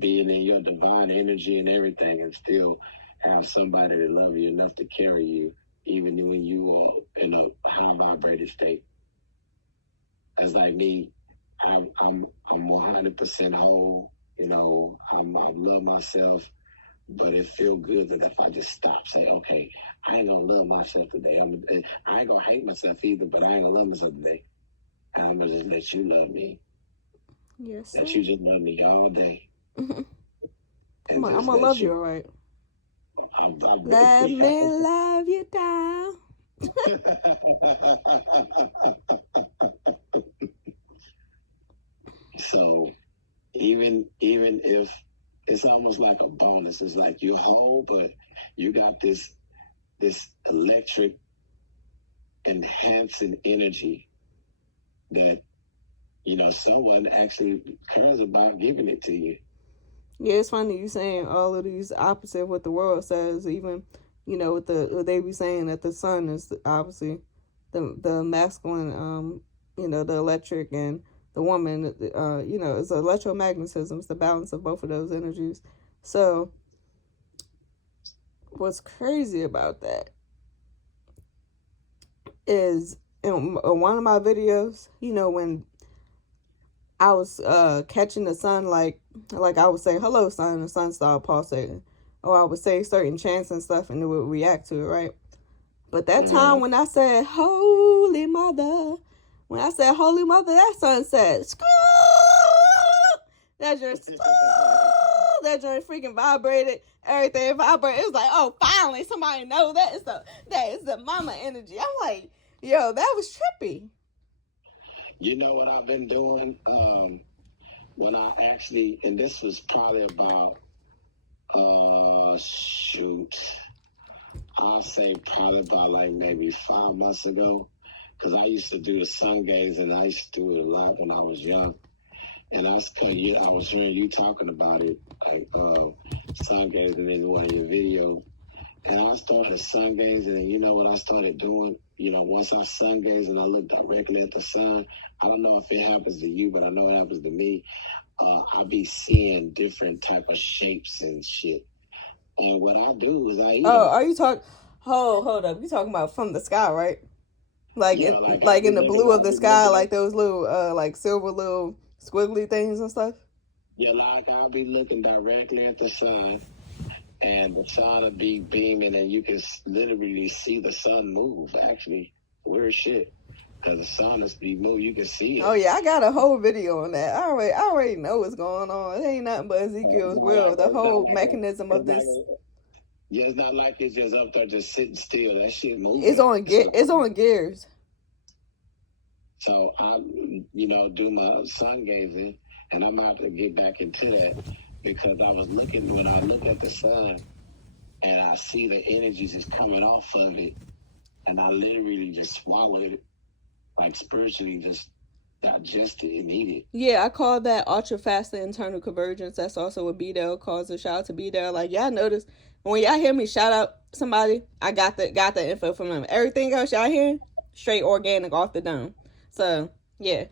being in your divine energy and everything, and still have somebody that love you enough to carry you, even when you are in a high vibrated state. That's like me. I'm 100% whole. You know, I love myself. But it feel good that if I just stop, say, okay, I ain't gonna love myself today. I ain't gonna hate myself either, but I ain't gonna love myself today. And I'm gonna just let you love me. Yes. Let you just love me all day. I'm gonna love you, all right. Let me love you down. So even if it's almost like a bonus, it's like you're whole, but you got this electric enhancing energy that, you know, someone actually cares about giving it to you. Yeah, it's funny you saying all of these opposite of what the world says. Even, you know, with they be saying that the sun is obviously the masculine, you know, the electric, and the woman, you know, it's electromagnetism. It's the balance of both of those energies. So what's crazy about that is in one of my videos, you know, when I was catching the sun, like I would say, hello, sun, and the sun started pulsating. Or I would say certain chants and stuff, and it would react to it, right? But that time when I said, Holy Mother, that sun said, Skoo! That joint freaking vibrated. Everything vibrated. It was like, oh, finally, somebody knows that is the mama energy. I'm like, yo, that was trippy. You know what I've been doing? When I actually, and this was probably about, I'll say probably about like maybe 5 months ago, because I used to do the sun gazing. I used to do it a lot when I was young. And I was hearing you talking about it, like sun gazing in one of your videos. And I started sun gazing, and you know what I started doing? You know, once I sun gaze and I look directly at the sun, I don't know if it happens to you, but I know it happens to me. I be seeing different type of shapes and shit. And what I do is I eat. Oh, are you talking? Hold up. You talking about from the sky, right? Like, yeah, like in the blue of the sky, like those little, like silver little squiggly things and stuff. Yeah, like I'll be looking directly at the sun, and the sun will be beaming, and you can literally see the sun move. Actually, weird shit. Because the sun is be moved, you can see it. Oh yeah, I got a whole video on that. I already know what's going on. It ain't nothing but Ezekiel's will. The whole mechanism of this. Yeah, it's not like it's just up there just sitting still. That shit moving. It's on gears. So I, you know, do my sun gazing, and I'm about to get back into that because I was looking, when I look at the sun, and I see the energies is coming off of it, and I literally just swallowed it. Like spiritually just digest it and eat it. Yeah, I call that ultra fast internal convergence. That's also what B-Dell calls it. Shout out to B-Dell. Like, y'all notice when y'all hear me shout out somebody, I got the info from them. Everything else y'all hearing, straight organic off the dome. So yeah,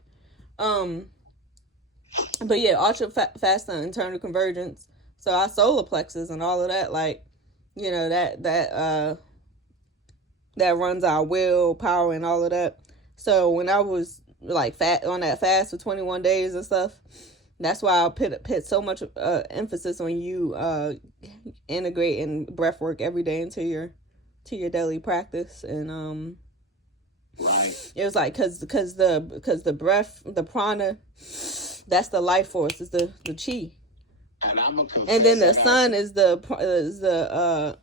but yeah, ultra fast internal convergence. So our solar plexus and all of that, like, you know, that runs our will, power, and all of that. So when I was like on that fast for 21 days and stuff, that's why I put so much emphasis on you integrating breath work every day into your daily practice. And right. It was like because the breath, the prana, that's the life force, is the chi. And I'm a confess. And then the sun is the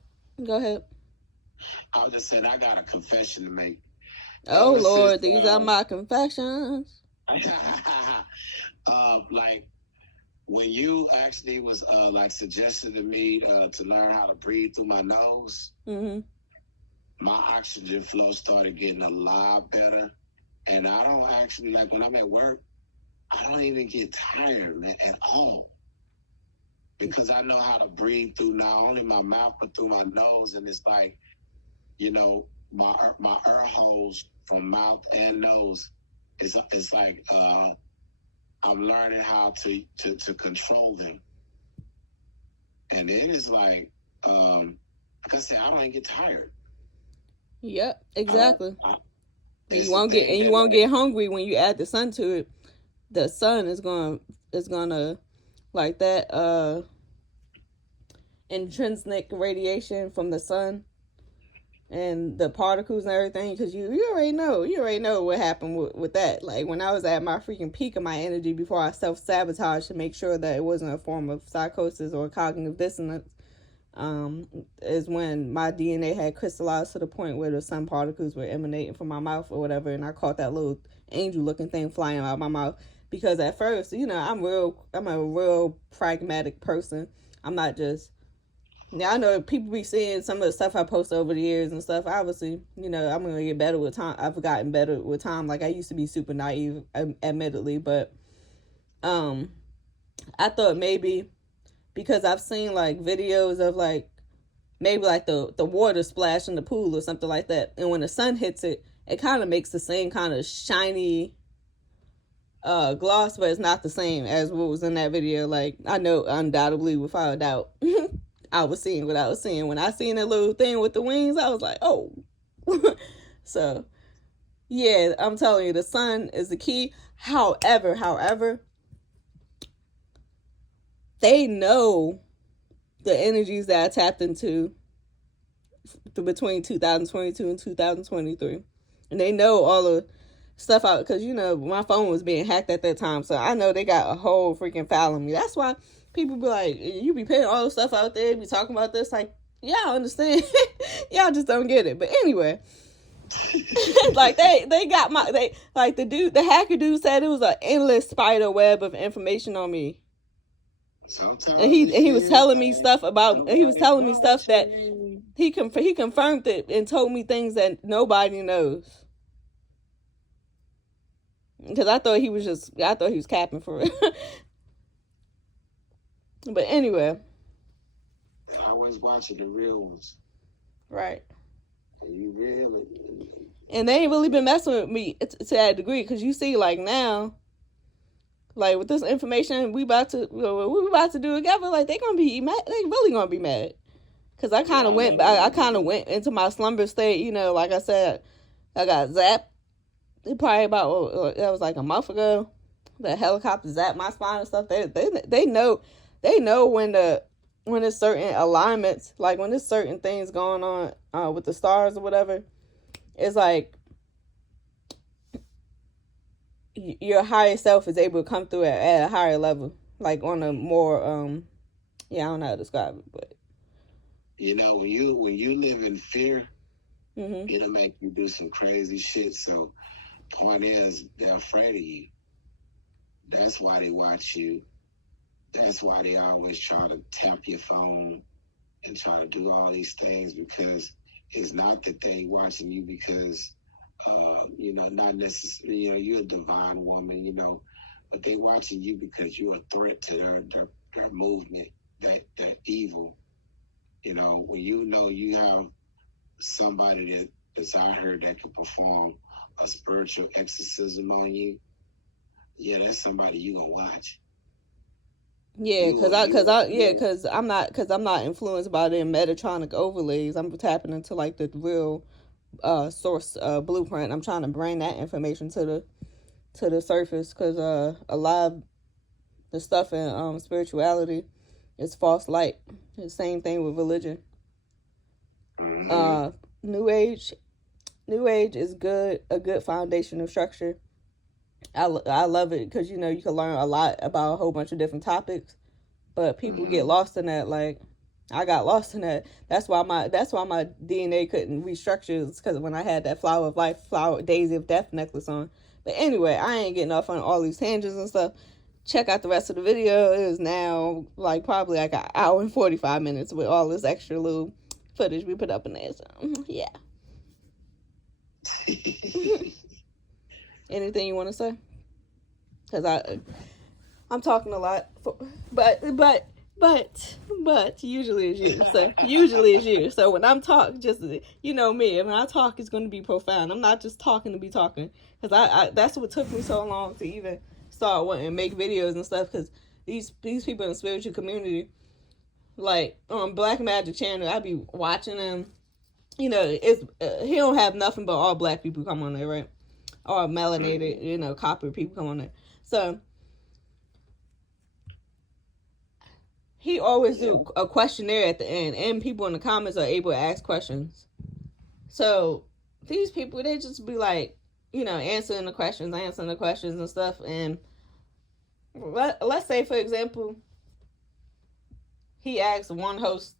go ahead. I was just saying I got a confession to make. Oh Lord, these are my confessions. Like when you actually was like suggested to me to learn how to breathe through my nose, my oxygen flow started getting a lot better. And I don't actually, like when I'm at work, I don't even get tired, man, at all. Because I know how to breathe through not only my mouth, but through my nose. And it's like, you know, my air holes from mouth and nose, it's like I'm learning how to control them. And it is like I said, I don't even get tired. Yep, exactly. And you won't get hungry when you add the sun to it. The sun is gonna like that intrinsic radiation from the sun and the particles and everything, because you already know what happened with that. Like when I was at my freaking peak of my energy before I self-sabotaged to make sure that it wasn't a form of psychosis or cognitive dissonance, is when my DNA had crystallized to the point where the sun particles were emanating from my mouth or whatever, and I caught that little angel looking thing flying out of my mouth. Because at first, I'm a real pragmatic person. I'm not just, yeah, I know people be seeing some of the stuff I post over the years and stuff. Obviously, I'm going to get better with time. I've gotten better with time. Like, I used to be super naive, admittedly, but I thought maybe because I've seen, like, videos of, like, maybe, like, the water splash in the pool or something like that. And when the sun hits it, it kind of makes the same kind of shiny gloss, but it's not the same as what was in that video. Like, I know undoubtedly, without a doubt, I was seeing what I was seeing. When I seen that little thing with the wings, I was like, oh. So, yeah, I'm telling you, the sun is the key. However, they know the energies that I tapped into between 2022 and 2023. And they know all the stuff out, because, my phone was being hacked at that time. So I know they got a whole freaking file on me. That's why people be like, you be putting all the stuff out there, be talking about this. Like, yeah, I understand. Y'all just don't get it. But anyway, like they got the hacker dude said it was an endless spider web of information on me. And he was telling me stuff about, he was telling me stuff that he confirmed it and told me things that nobody knows. Because I thought he was capping for it. But anyway. I was watching the real ones. Right. You really. And they ain't really been messing with me to that degree, because you see, like, now, like, with this information we about to do together, like, they gonna be mad. They really gonna be mad. Because I kind of went into my slumber state, like I said, I got zapped. Probably about, that was like a month ago. The helicopter zapped my spine and stuff. They know when there's certain alignments, like when there's certain things going on with the stars or whatever. It's like your higher self is able to come through at a higher level, like on a more I don't know how to describe it, but when you live in fear, it'll make you do some crazy shit. So point is, they're afraid of you. That's why they watch you. That's why they always try to tap your phone and try to do all these things, because it's not that they watching you because, not necessarily, you're a divine woman, but they watching you because you're a threat to their movement, that evil. When you have somebody that's out here that can perform a spiritual exorcism on you, yeah, that's somebody you gonna watch. Yeah, because I'm not influenced by the Metatronic overlays. I'm tapping into like the real source blueprint. I'm trying to bring that information to the surface, because a lot of the stuff in spirituality is false light. The same thing with religion. New Age is a good foundational structure. I love it because you can learn a lot about a whole bunch of different topics, but people get lost in that. Like, I got lost in that. That's why my DNA couldn't restructure, because when I had that Flower of Life, Flower Daisy of Death necklace on, But anyway, I ain't getting off on all these tangents and stuff. Check out the rest of the video. It is now like probably like an hour and 45 minutes with all this extra little footage we put up in there. So yeah. Anything you want to say? Because I'm talking a lot, but usually it's you. So usually it's you. So when I'm talking, just you know me. When I talk, it's going to be profound. I'm not just talking to be talking. Because I that's what took me so long to even start wanting to make videos and stuff. Because these people in the spiritual community, like on Black Magic Channel, I be watching them. You know, it's he don't have nothing but all black people come on there, right? Or melanated, you know, copper people come on there. So he always do a questionnaire at the end, and people in the comments are able to ask questions. So these people, they just be like, you know, answering the questions and stuff. And let's say, for example, he asked one host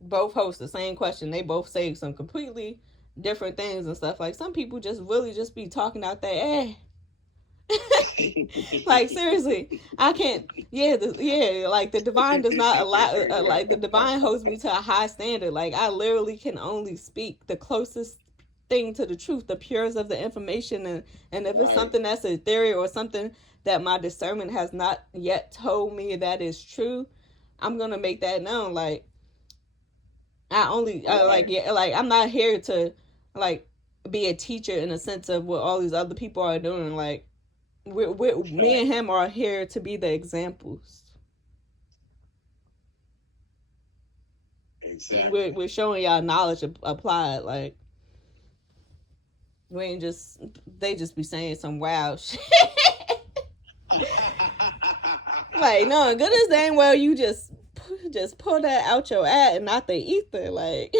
both hosts the same question. They both say some completely different things and stuff. Like some people just really just be talking out there, like seriously, I can't. Like the divine does not allow. Like the divine holds me to a high standard. Like I literally can only speak the closest thing to the truth, the purest of the information, and if it's something that's a theory or something that my discernment has not yet told me that is true, I'm gonna make that known. Like I'm not here to like be a teacher in a sense of what all these other people are doing. Like me and him are here to be the examples. Exactly. We're showing y'all knowledge applied. Like we ain't just they just be saying some wild shit. Like no, good as dang well you just pull that out your ass and not the ether. Like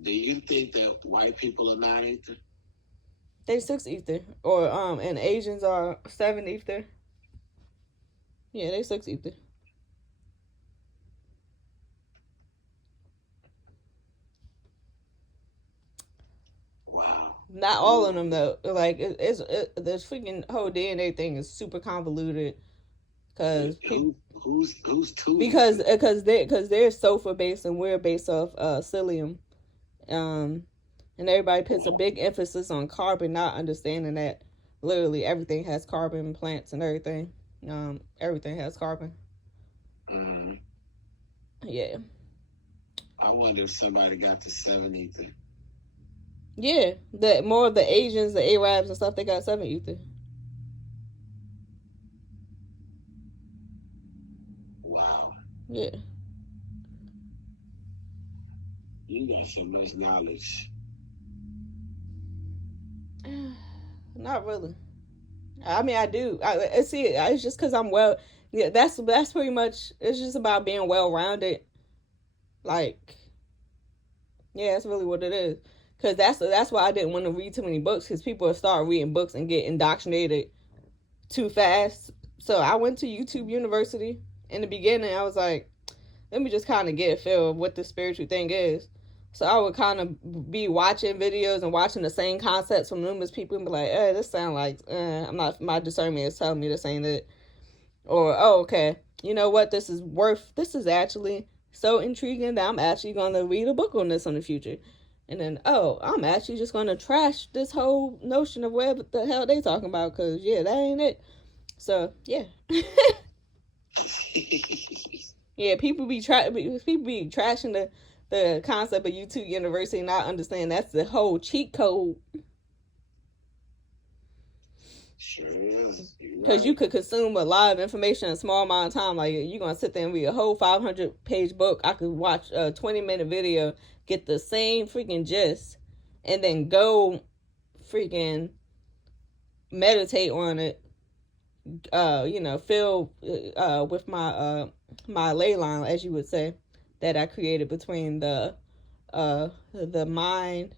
do you think that white people are not ether? They 6 ether, or and Asians are 7 ether. Yeah, they 6 ether. Wow. Not all of them though. Like this freaking whole DNA thing is super convoluted. Cause who's two? Because they're sulfur based and we're based off psyllium. And everybody puts a big emphasis on carbon, not understanding that literally everything has carbon, plants and everything. Everything has carbon. Yeah. I wonder if somebody got the 7 ether. Yeah, that more of the Asians, the Arabs and stuff, they got 7 ether. Wow. Yeah. You got so much knowledge. Not really. I mean, I do. I see it. It's just because I'm well. Yeah, that's pretty much. It's just about being well rounded. Like, yeah, that's really what it is. Because that's why I didn't want to read too many books. Because people start reading books and get indoctrinated too fast. So I went to YouTube University. In the beginning, I was like, let me just kind of get a feel of what the spiritual thing is. So I would kind of be watching videos and watching the same concepts from numerous people and be like, this sound like, I'm not, my discernment is telling me this ain't it. Or, oh, okay, you know what, this is actually so intriguing that I'm actually going to read a book on this in the future. And then, oh, I'm actually just going to trash this whole notion of where the hell they talking about, because, yeah, that ain't it. So, yeah. Yeah, people be trashing the concept of YouTube University and not understand that's the whole cheat code. Sure is. Because you could consume a lot of information in a small amount of time. Like, you're going to sit there and read a whole 500-page book. I could watch a 20-minute video, get the same freaking gist, and then go freaking meditate on it. Fill with my ley line, as you would say, that I created between the mind,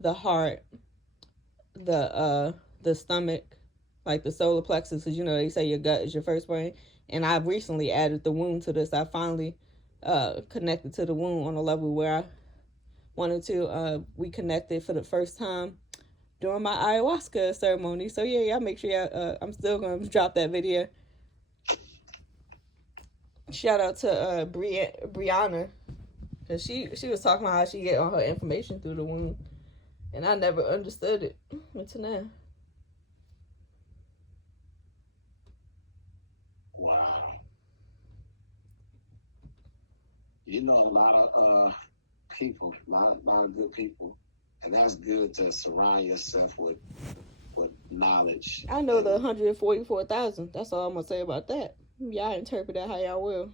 the heart, the stomach, like the solar plexus, because they say your gut is your first brain. And I've recently added the womb to this. I finally connected to the womb on a level where wanted to we connected for the first time during my ayahuasca ceremony. So yeah, y'all make sure y'all, I'm still gonna drop that video. Shout out to Brianna, cause she was talking about how she get all her information through the womb, and I never understood it until now. Wow. You know, a lot of people, a lot of good people, and that's good to surround yourself with knowledge. I know the 144,000. That's all I'm gonna say about that. Y'all interpret that how y'all will.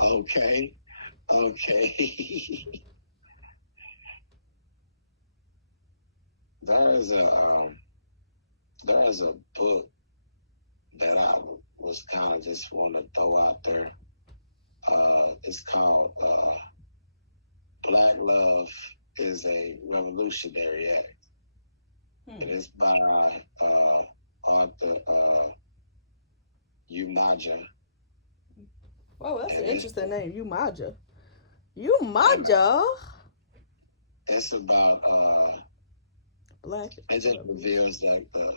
Okay, okay. there is a book that I was kind of just want to throw out there. It's called Black Love is a Revolutionary Act. It is by Arthur Umaja. Oh, that's an interesting name, Umaja. Umaja. It's about Black. It just reveals like the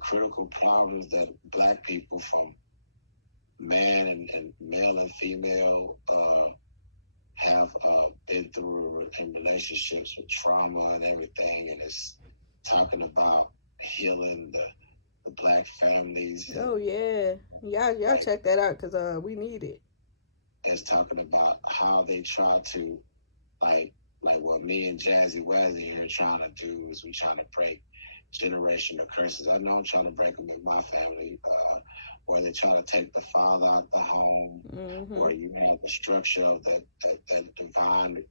critical problems that Black people, from man and male and female, have been through in relationships with trauma and everything, and it's talking about healing the Black families. Oh yeah, y'all check that out, because we need it. It's talking about how they try to like what me and Jazzy Wazzy here are trying to do is we trying to break generational curses. I know I'm trying to break them in my family, where they try to take the father out the home, where you have the structure of that divine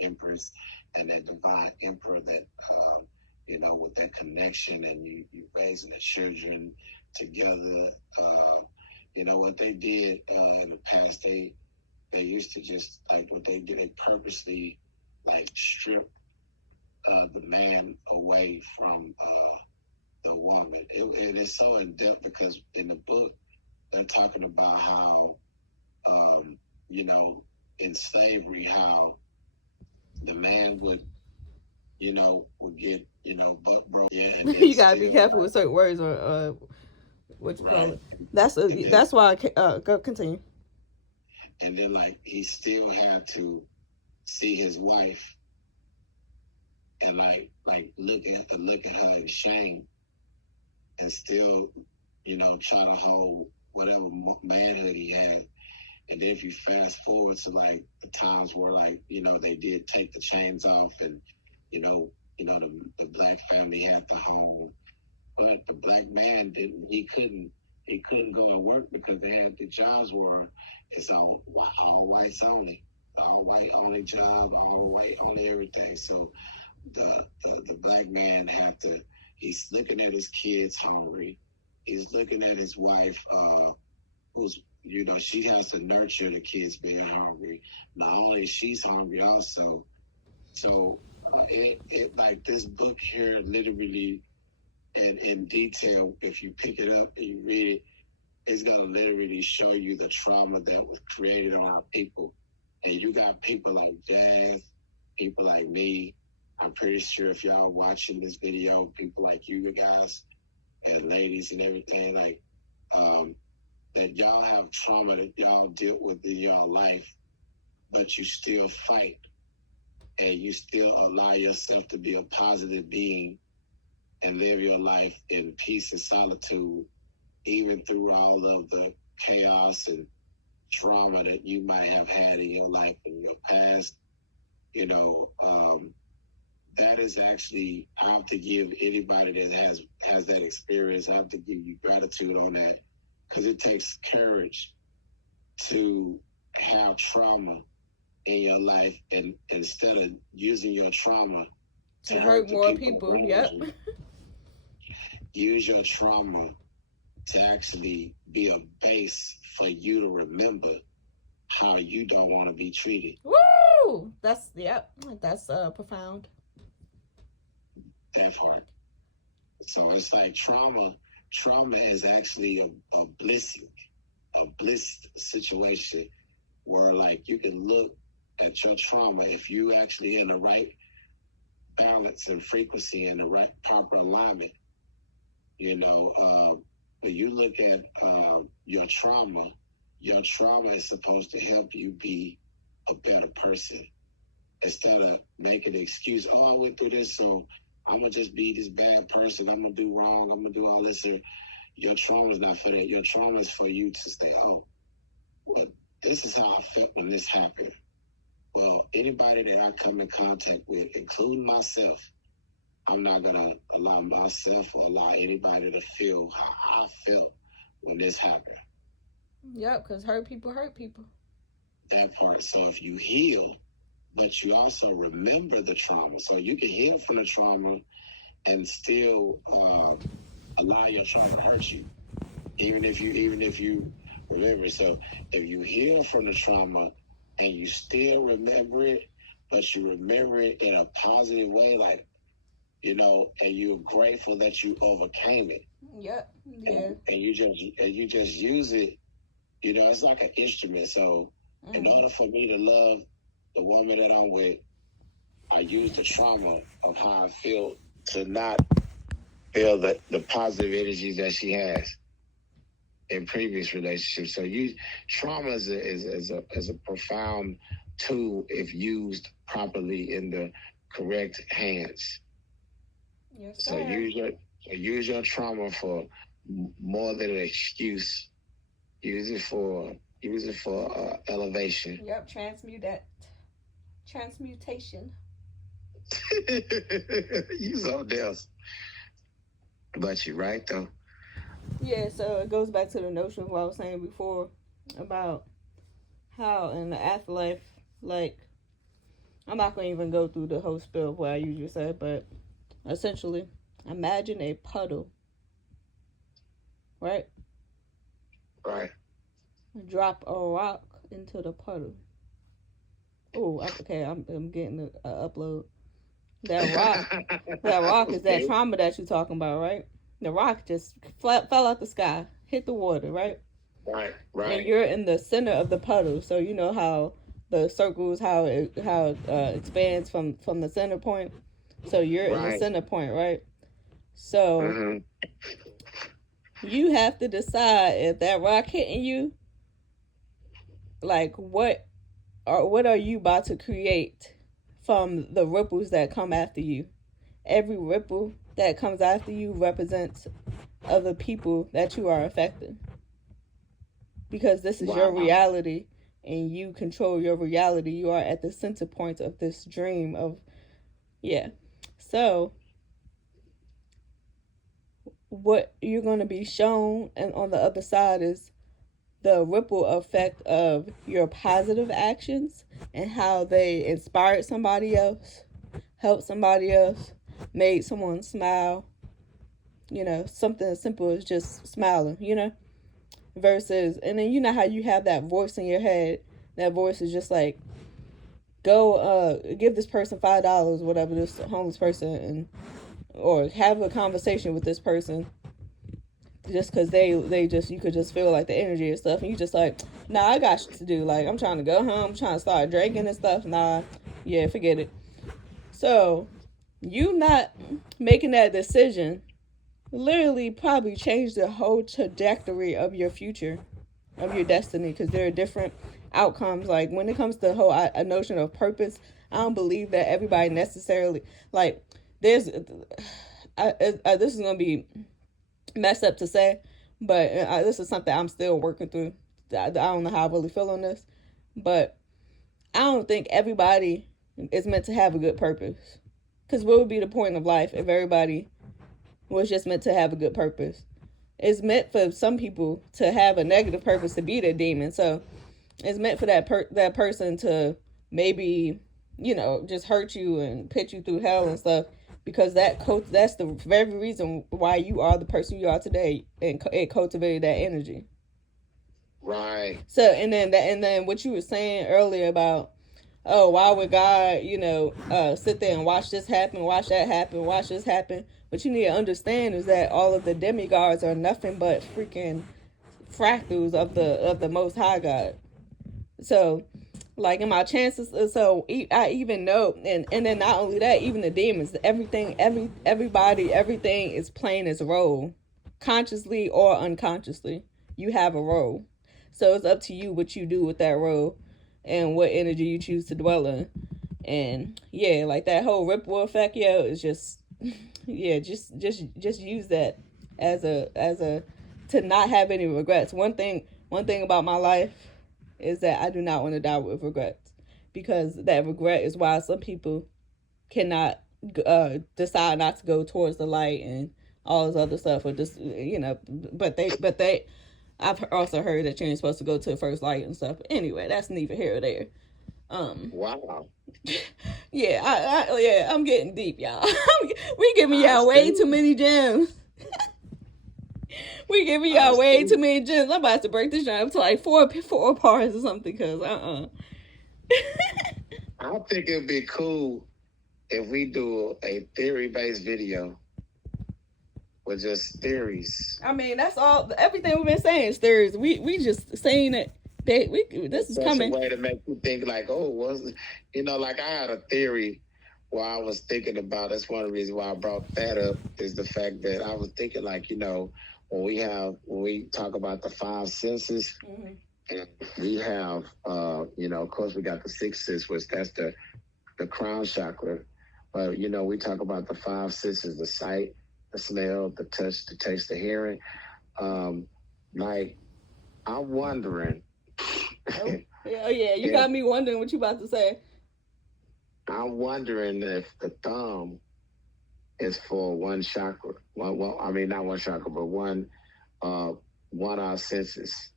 empress and that divine emperor that, you know, with that connection, and you raising the children together. You know, what they did in the past, they used to just, like, what they did, they purposely, like, strip the man away from the woman. It is so in depth because in the book they're talking about how, you know, in slavery, how the man would get, you know, butt broke. Yeah, and you gotta be careful with certain words or what you call it. That's why go continue. And then, like, he still had to see his wife and like look at her in shame, and still, you know, try to hold whatever manhood he had. And then if you fast forward to like the times where, like, you know, they did take the chains off, and you know the Black family had the home, but the Black man didn't. He couldn't go to work because they had the jobs where it's all whites only, all white only job, all white only everything. So the Black man have to. He's looking at his kids hungry. He's looking at his wife, who's, you know, she has to nurture the kids being hungry. Not only she's hungry, also. So it like this book here, literally, and in detail, if you pick it up and you read it, it's gonna literally show you the trauma that was created on our people. And you got people like Jazz, people like me. I'm pretty sure if y'all watching this video, people like you guys and ladies and everything, like, that y'all have trauma that y'all dealt with in y'all life, but you still fight and you still allow yourself to be a positive being and live your life in peace and solitude, even through all of the chaos and trauma that you might have had in your life in your past. You know, that is actually, I have to give anybody that has that experience, I have to give you gratitude on that, because it takes courage to have trauma in your life, and instead of using your trauma to hurt more people. Yep. Use your trauma to actually be a base for you to remember how you don't want to be treated. Woo! That's profound. That part. So it's like trauma is actually a blessing. a bliss situation where like you can look at your trauma if you actually in the right balance and frequency and the right proper alignment. When you look at your trauma is supposed to help you be a better person instead of making an excuse. Oh, I went through this, so I'm gonna just be this bad person. I'm gonna do wrong. I'm gonna do all this. Your trauma is not for that. Your trauma is for you to say, oh, well, this is how I felt when this happened. Well, anybody that I come in contact with, including myself, I'm not going to allow myself or allow anybody to feel how I felt when this happened. Yep, because hurt people hurt people. That part. So if you heal, but you also remember the trauma, so you can heal from the trauma and still allow your trauma to hurt you, even if you remember. So if you heal from the trauma and you still remember it, but you remember it in a positive way, like, and you're grateful that you overcame it. Yep. Yeah. And you just use it. It's like an instrument. So in order for me to love the woman that I'm with, I use the trauma of how I feel to not feel the positive energies that she has in previous relationships. So trauma is a profound tool if used properly in the correct hands. Yes, so use your trauma for more than an excuse. Use it for elevation. Yep, transmutation. You something else. But you're right though. Yeah, so it goes back to the notion of what I was saying before about how in the afterlife, like, I'm not going to even go through the whole spiel of what I usually say, but essentially, imagine a puddle, right? Right. Drop a rock into the puddle. Oh, okay, I'm getting an upload. That rock is that trauma that you're talking about, right? The rock just fell out the sky, hit the water, right? Right. And you're in the center of the puddle, so you know how the circles, how it expands from the center point. So you're in the center point, right? So you have to decide if that rock hitting you, like what are you about to create from the ripples that come after you? Every ripple that comes after you represents other people that you are affecting. Because this is your reality and you control your reality. You are at the center point of this dream of, So what you're going to be shown and on the other side is the ripple effect of your positive actions and how they inspired somebody else, helped somebody else, made someone smile. Something as simple as just smiling, versus, and then how you have that voice in your head. That voice is just like, go give this person $5, whatever, this homeless person, or have a conversation with this person, just because you could just feel like the energy and stuff, and you just like, nah, I got shit to do, like, I'm trying to go home, I'm trying to start drinking and stuff, forget it. So you not making that decision literally probably changed the whole trajectory of your future, of your destiny, because there are different outcomes. Like, when it comes to the whole a notion of purpose, I don't believe that everybody necessarily, like, there's this is gonna be messed up to say, but this is something I'm still working through. I don't know how I really feel on this, but I don't think everybody is meant to have a good purpose, because what would be the point of life if everybody was just meant to have a good purpose? It's meant for some people to have a negative purpose, to be their demon. So it's meant for that person to maybe, just hurt you and put you through hell and stuff, because that's the very reason why you are the person you are today, and it cultivated that energy. Right. So and then what you were saying earlier about, oh, why would God, sit there and watch this happen, watch that happen, watch this happen? What you need to understand is that all of the demigods are nothing but freaking fractals of the Most High God. So, like in my chances, so I even know, and then not only that, even the demons, everybody, everything is playing its role, consciously or unconsciously. You have a role, so it's up to you what you do with that role, and what energy you choose to dwell in. And yeah, like that whole ripple effect, yo, is just yeah, just use that as a to not have any regrets. One thing about my life is that I do not want to die with regrets, because that regret is why some people cannot decide not to go towards the light and all this other stuff, or just but they I've also heard that you ain't supposed to go to the first light and stuff. But anyway, that's neither here or there. Wow. Yeah, I'm getting deep, y'all. We giving y'all way too many gems. We giving y'all way too many gems. I'm about to break this down up to like four parts or something, cause I think it'd be cool if we do a theory-based video with just theories. I mean, that's all. Everything we've been saying is theories. We just saying it. This is coming. That's a way to make you think like, oh, like I had a theory where I was thinking about. That's one of the reasons why I brought that up, is the fact that I was thinking like, when we talk about the five senses, and we have, of course we got the sixth sense, which that's the crown chakra. But, we talk about the five senses: the sight, the smell, the touch, the taste, the hearing. Like, I'm wondering. Yeah, you got me wondering what you about to say. I'm wondering if the thumb is for one chakra. Well, I mean, not one chakra, but one of our senses.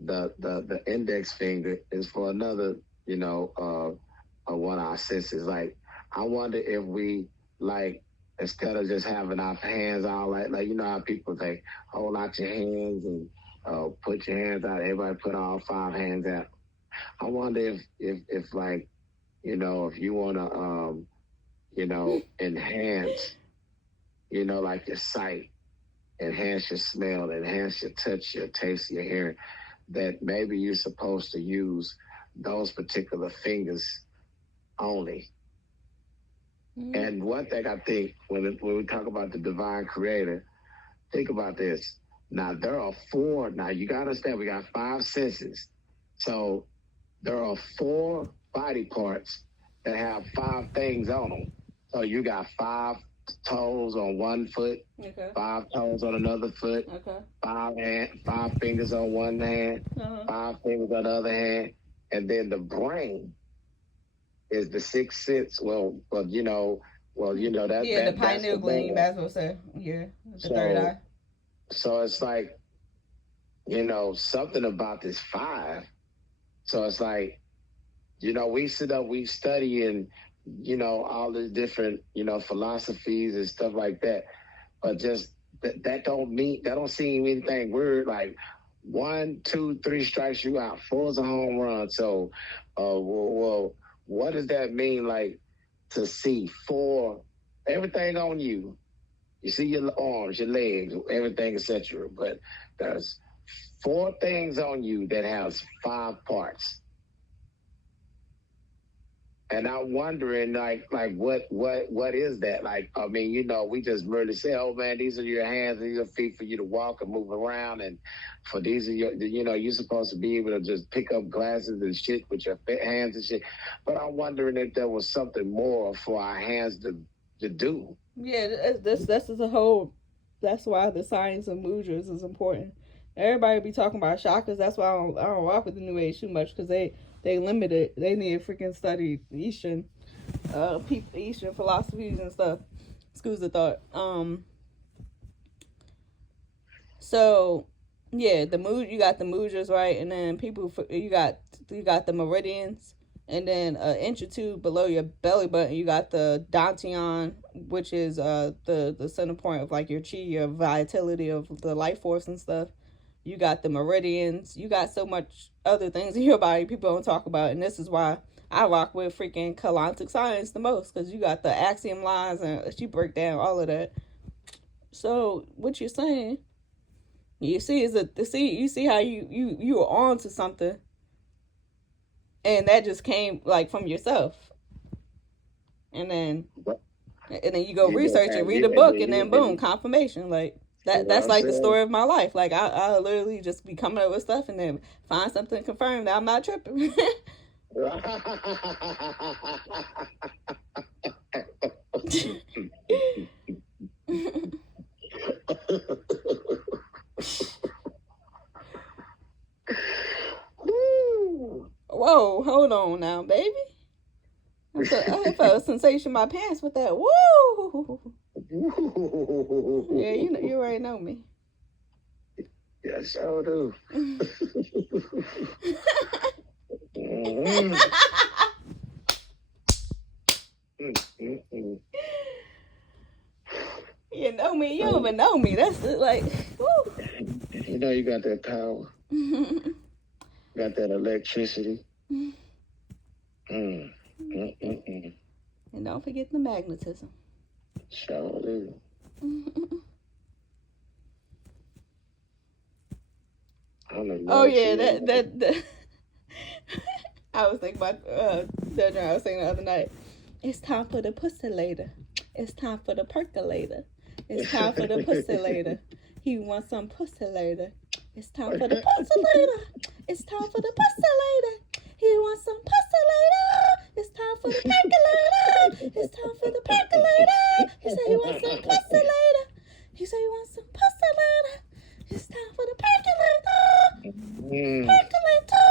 The index finger is for another, one of our senses. Like, I wonder if we, like, instead of just having our hands all like how people say, hold out your hands and put your hands out. Everybody put all five hands out. I wonder if like, if you want to, enhance, like your sight, enhance your smell, enhance your touch, your taste, your hearing, that maybe you're supposed to use those particular fingers only. And one thing I think when we talk about the divine creator, think about this. Now, there are four. Now, you got to understand, we got five senses. So there are four body parts that have five things on them. So you got 5 toes on one foot, 5 toes on another foot, 5 fingers on one hand, 5 fingers on the other hand. And then the brain is the sixth sense. Well, that. Yeah, the pineal gland, you might as well say. Yeah, the third eye. So it's like, something about this 5. So it's like, we sit up, we study and, all the different, philosophies and stuff like that. But just that don't seem anything weird. Like 1, 2, 3 strikes you out, 4 is a home run. So, well, what does that mean? Like, to see 4, everything on you. You see your arms, your legs, everything, etc. But there's 4 things on you that has 5 parts. And I'm wondering, like what is that? Like, I mean, we just merely say, oh man, these are your hands and your feet for you to walk and move around, and for these are your, you're supposed to be able to just pick up glasses and shit with your hands and shit. But I'm wondering if there was something more for our hands to do. Yeah, this is a whole. That's why the science of mudras is important. Everybody be talking about chakras. That's why I don't rock with the New Age too much, because they limit it. They need to freaking study Eastern philosophies and stuff. Schools of thought. So yeah, you got the mudras, right? And then you got the meridians. And then an inch or two below your belly button, you got the dantian, which is the center point of like your chi, your vitality of the life force and stuff. You got the meridians. You got so much other things in your body people don't talk about. And this is why I rock with freaking Kalantic science the most, because you got the axiom lines and she break down all of that. So what you're saying You see, you see how you were on to something, and that just came like from yourself, and then you go research it, read a book, and then boom, confirmation. Like that's like the story of my life. Like I literally just be coming up with stuff and then find something confirmed that I'm not tripping. Whoa, hold on now, baby. I felt a sensation in my pants with that. Woo! Yeah, you already know me. Yes, I do. You know me, you don't even know me. That's like, woo. You know you got that power. Got that electricity. And don't forget the magnetism. Sure do. Oh yeah, that I was thinking about that I was saying the other night. It's time for the pussy later. It's time for the percolator. It's time for the pussy later. He wants some pussy later. It's time for the pussy later. It's time for the pussy later. He wants some pussy later. It's time for the percolator. It's time for the percolator. He said he wants some pussy later. He said he wants some pussy later. It's time for the percolator. Percolator.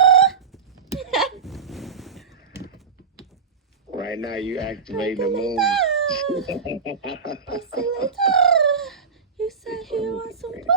Right now you activating the moon. Pussy later. He said he wants some pussy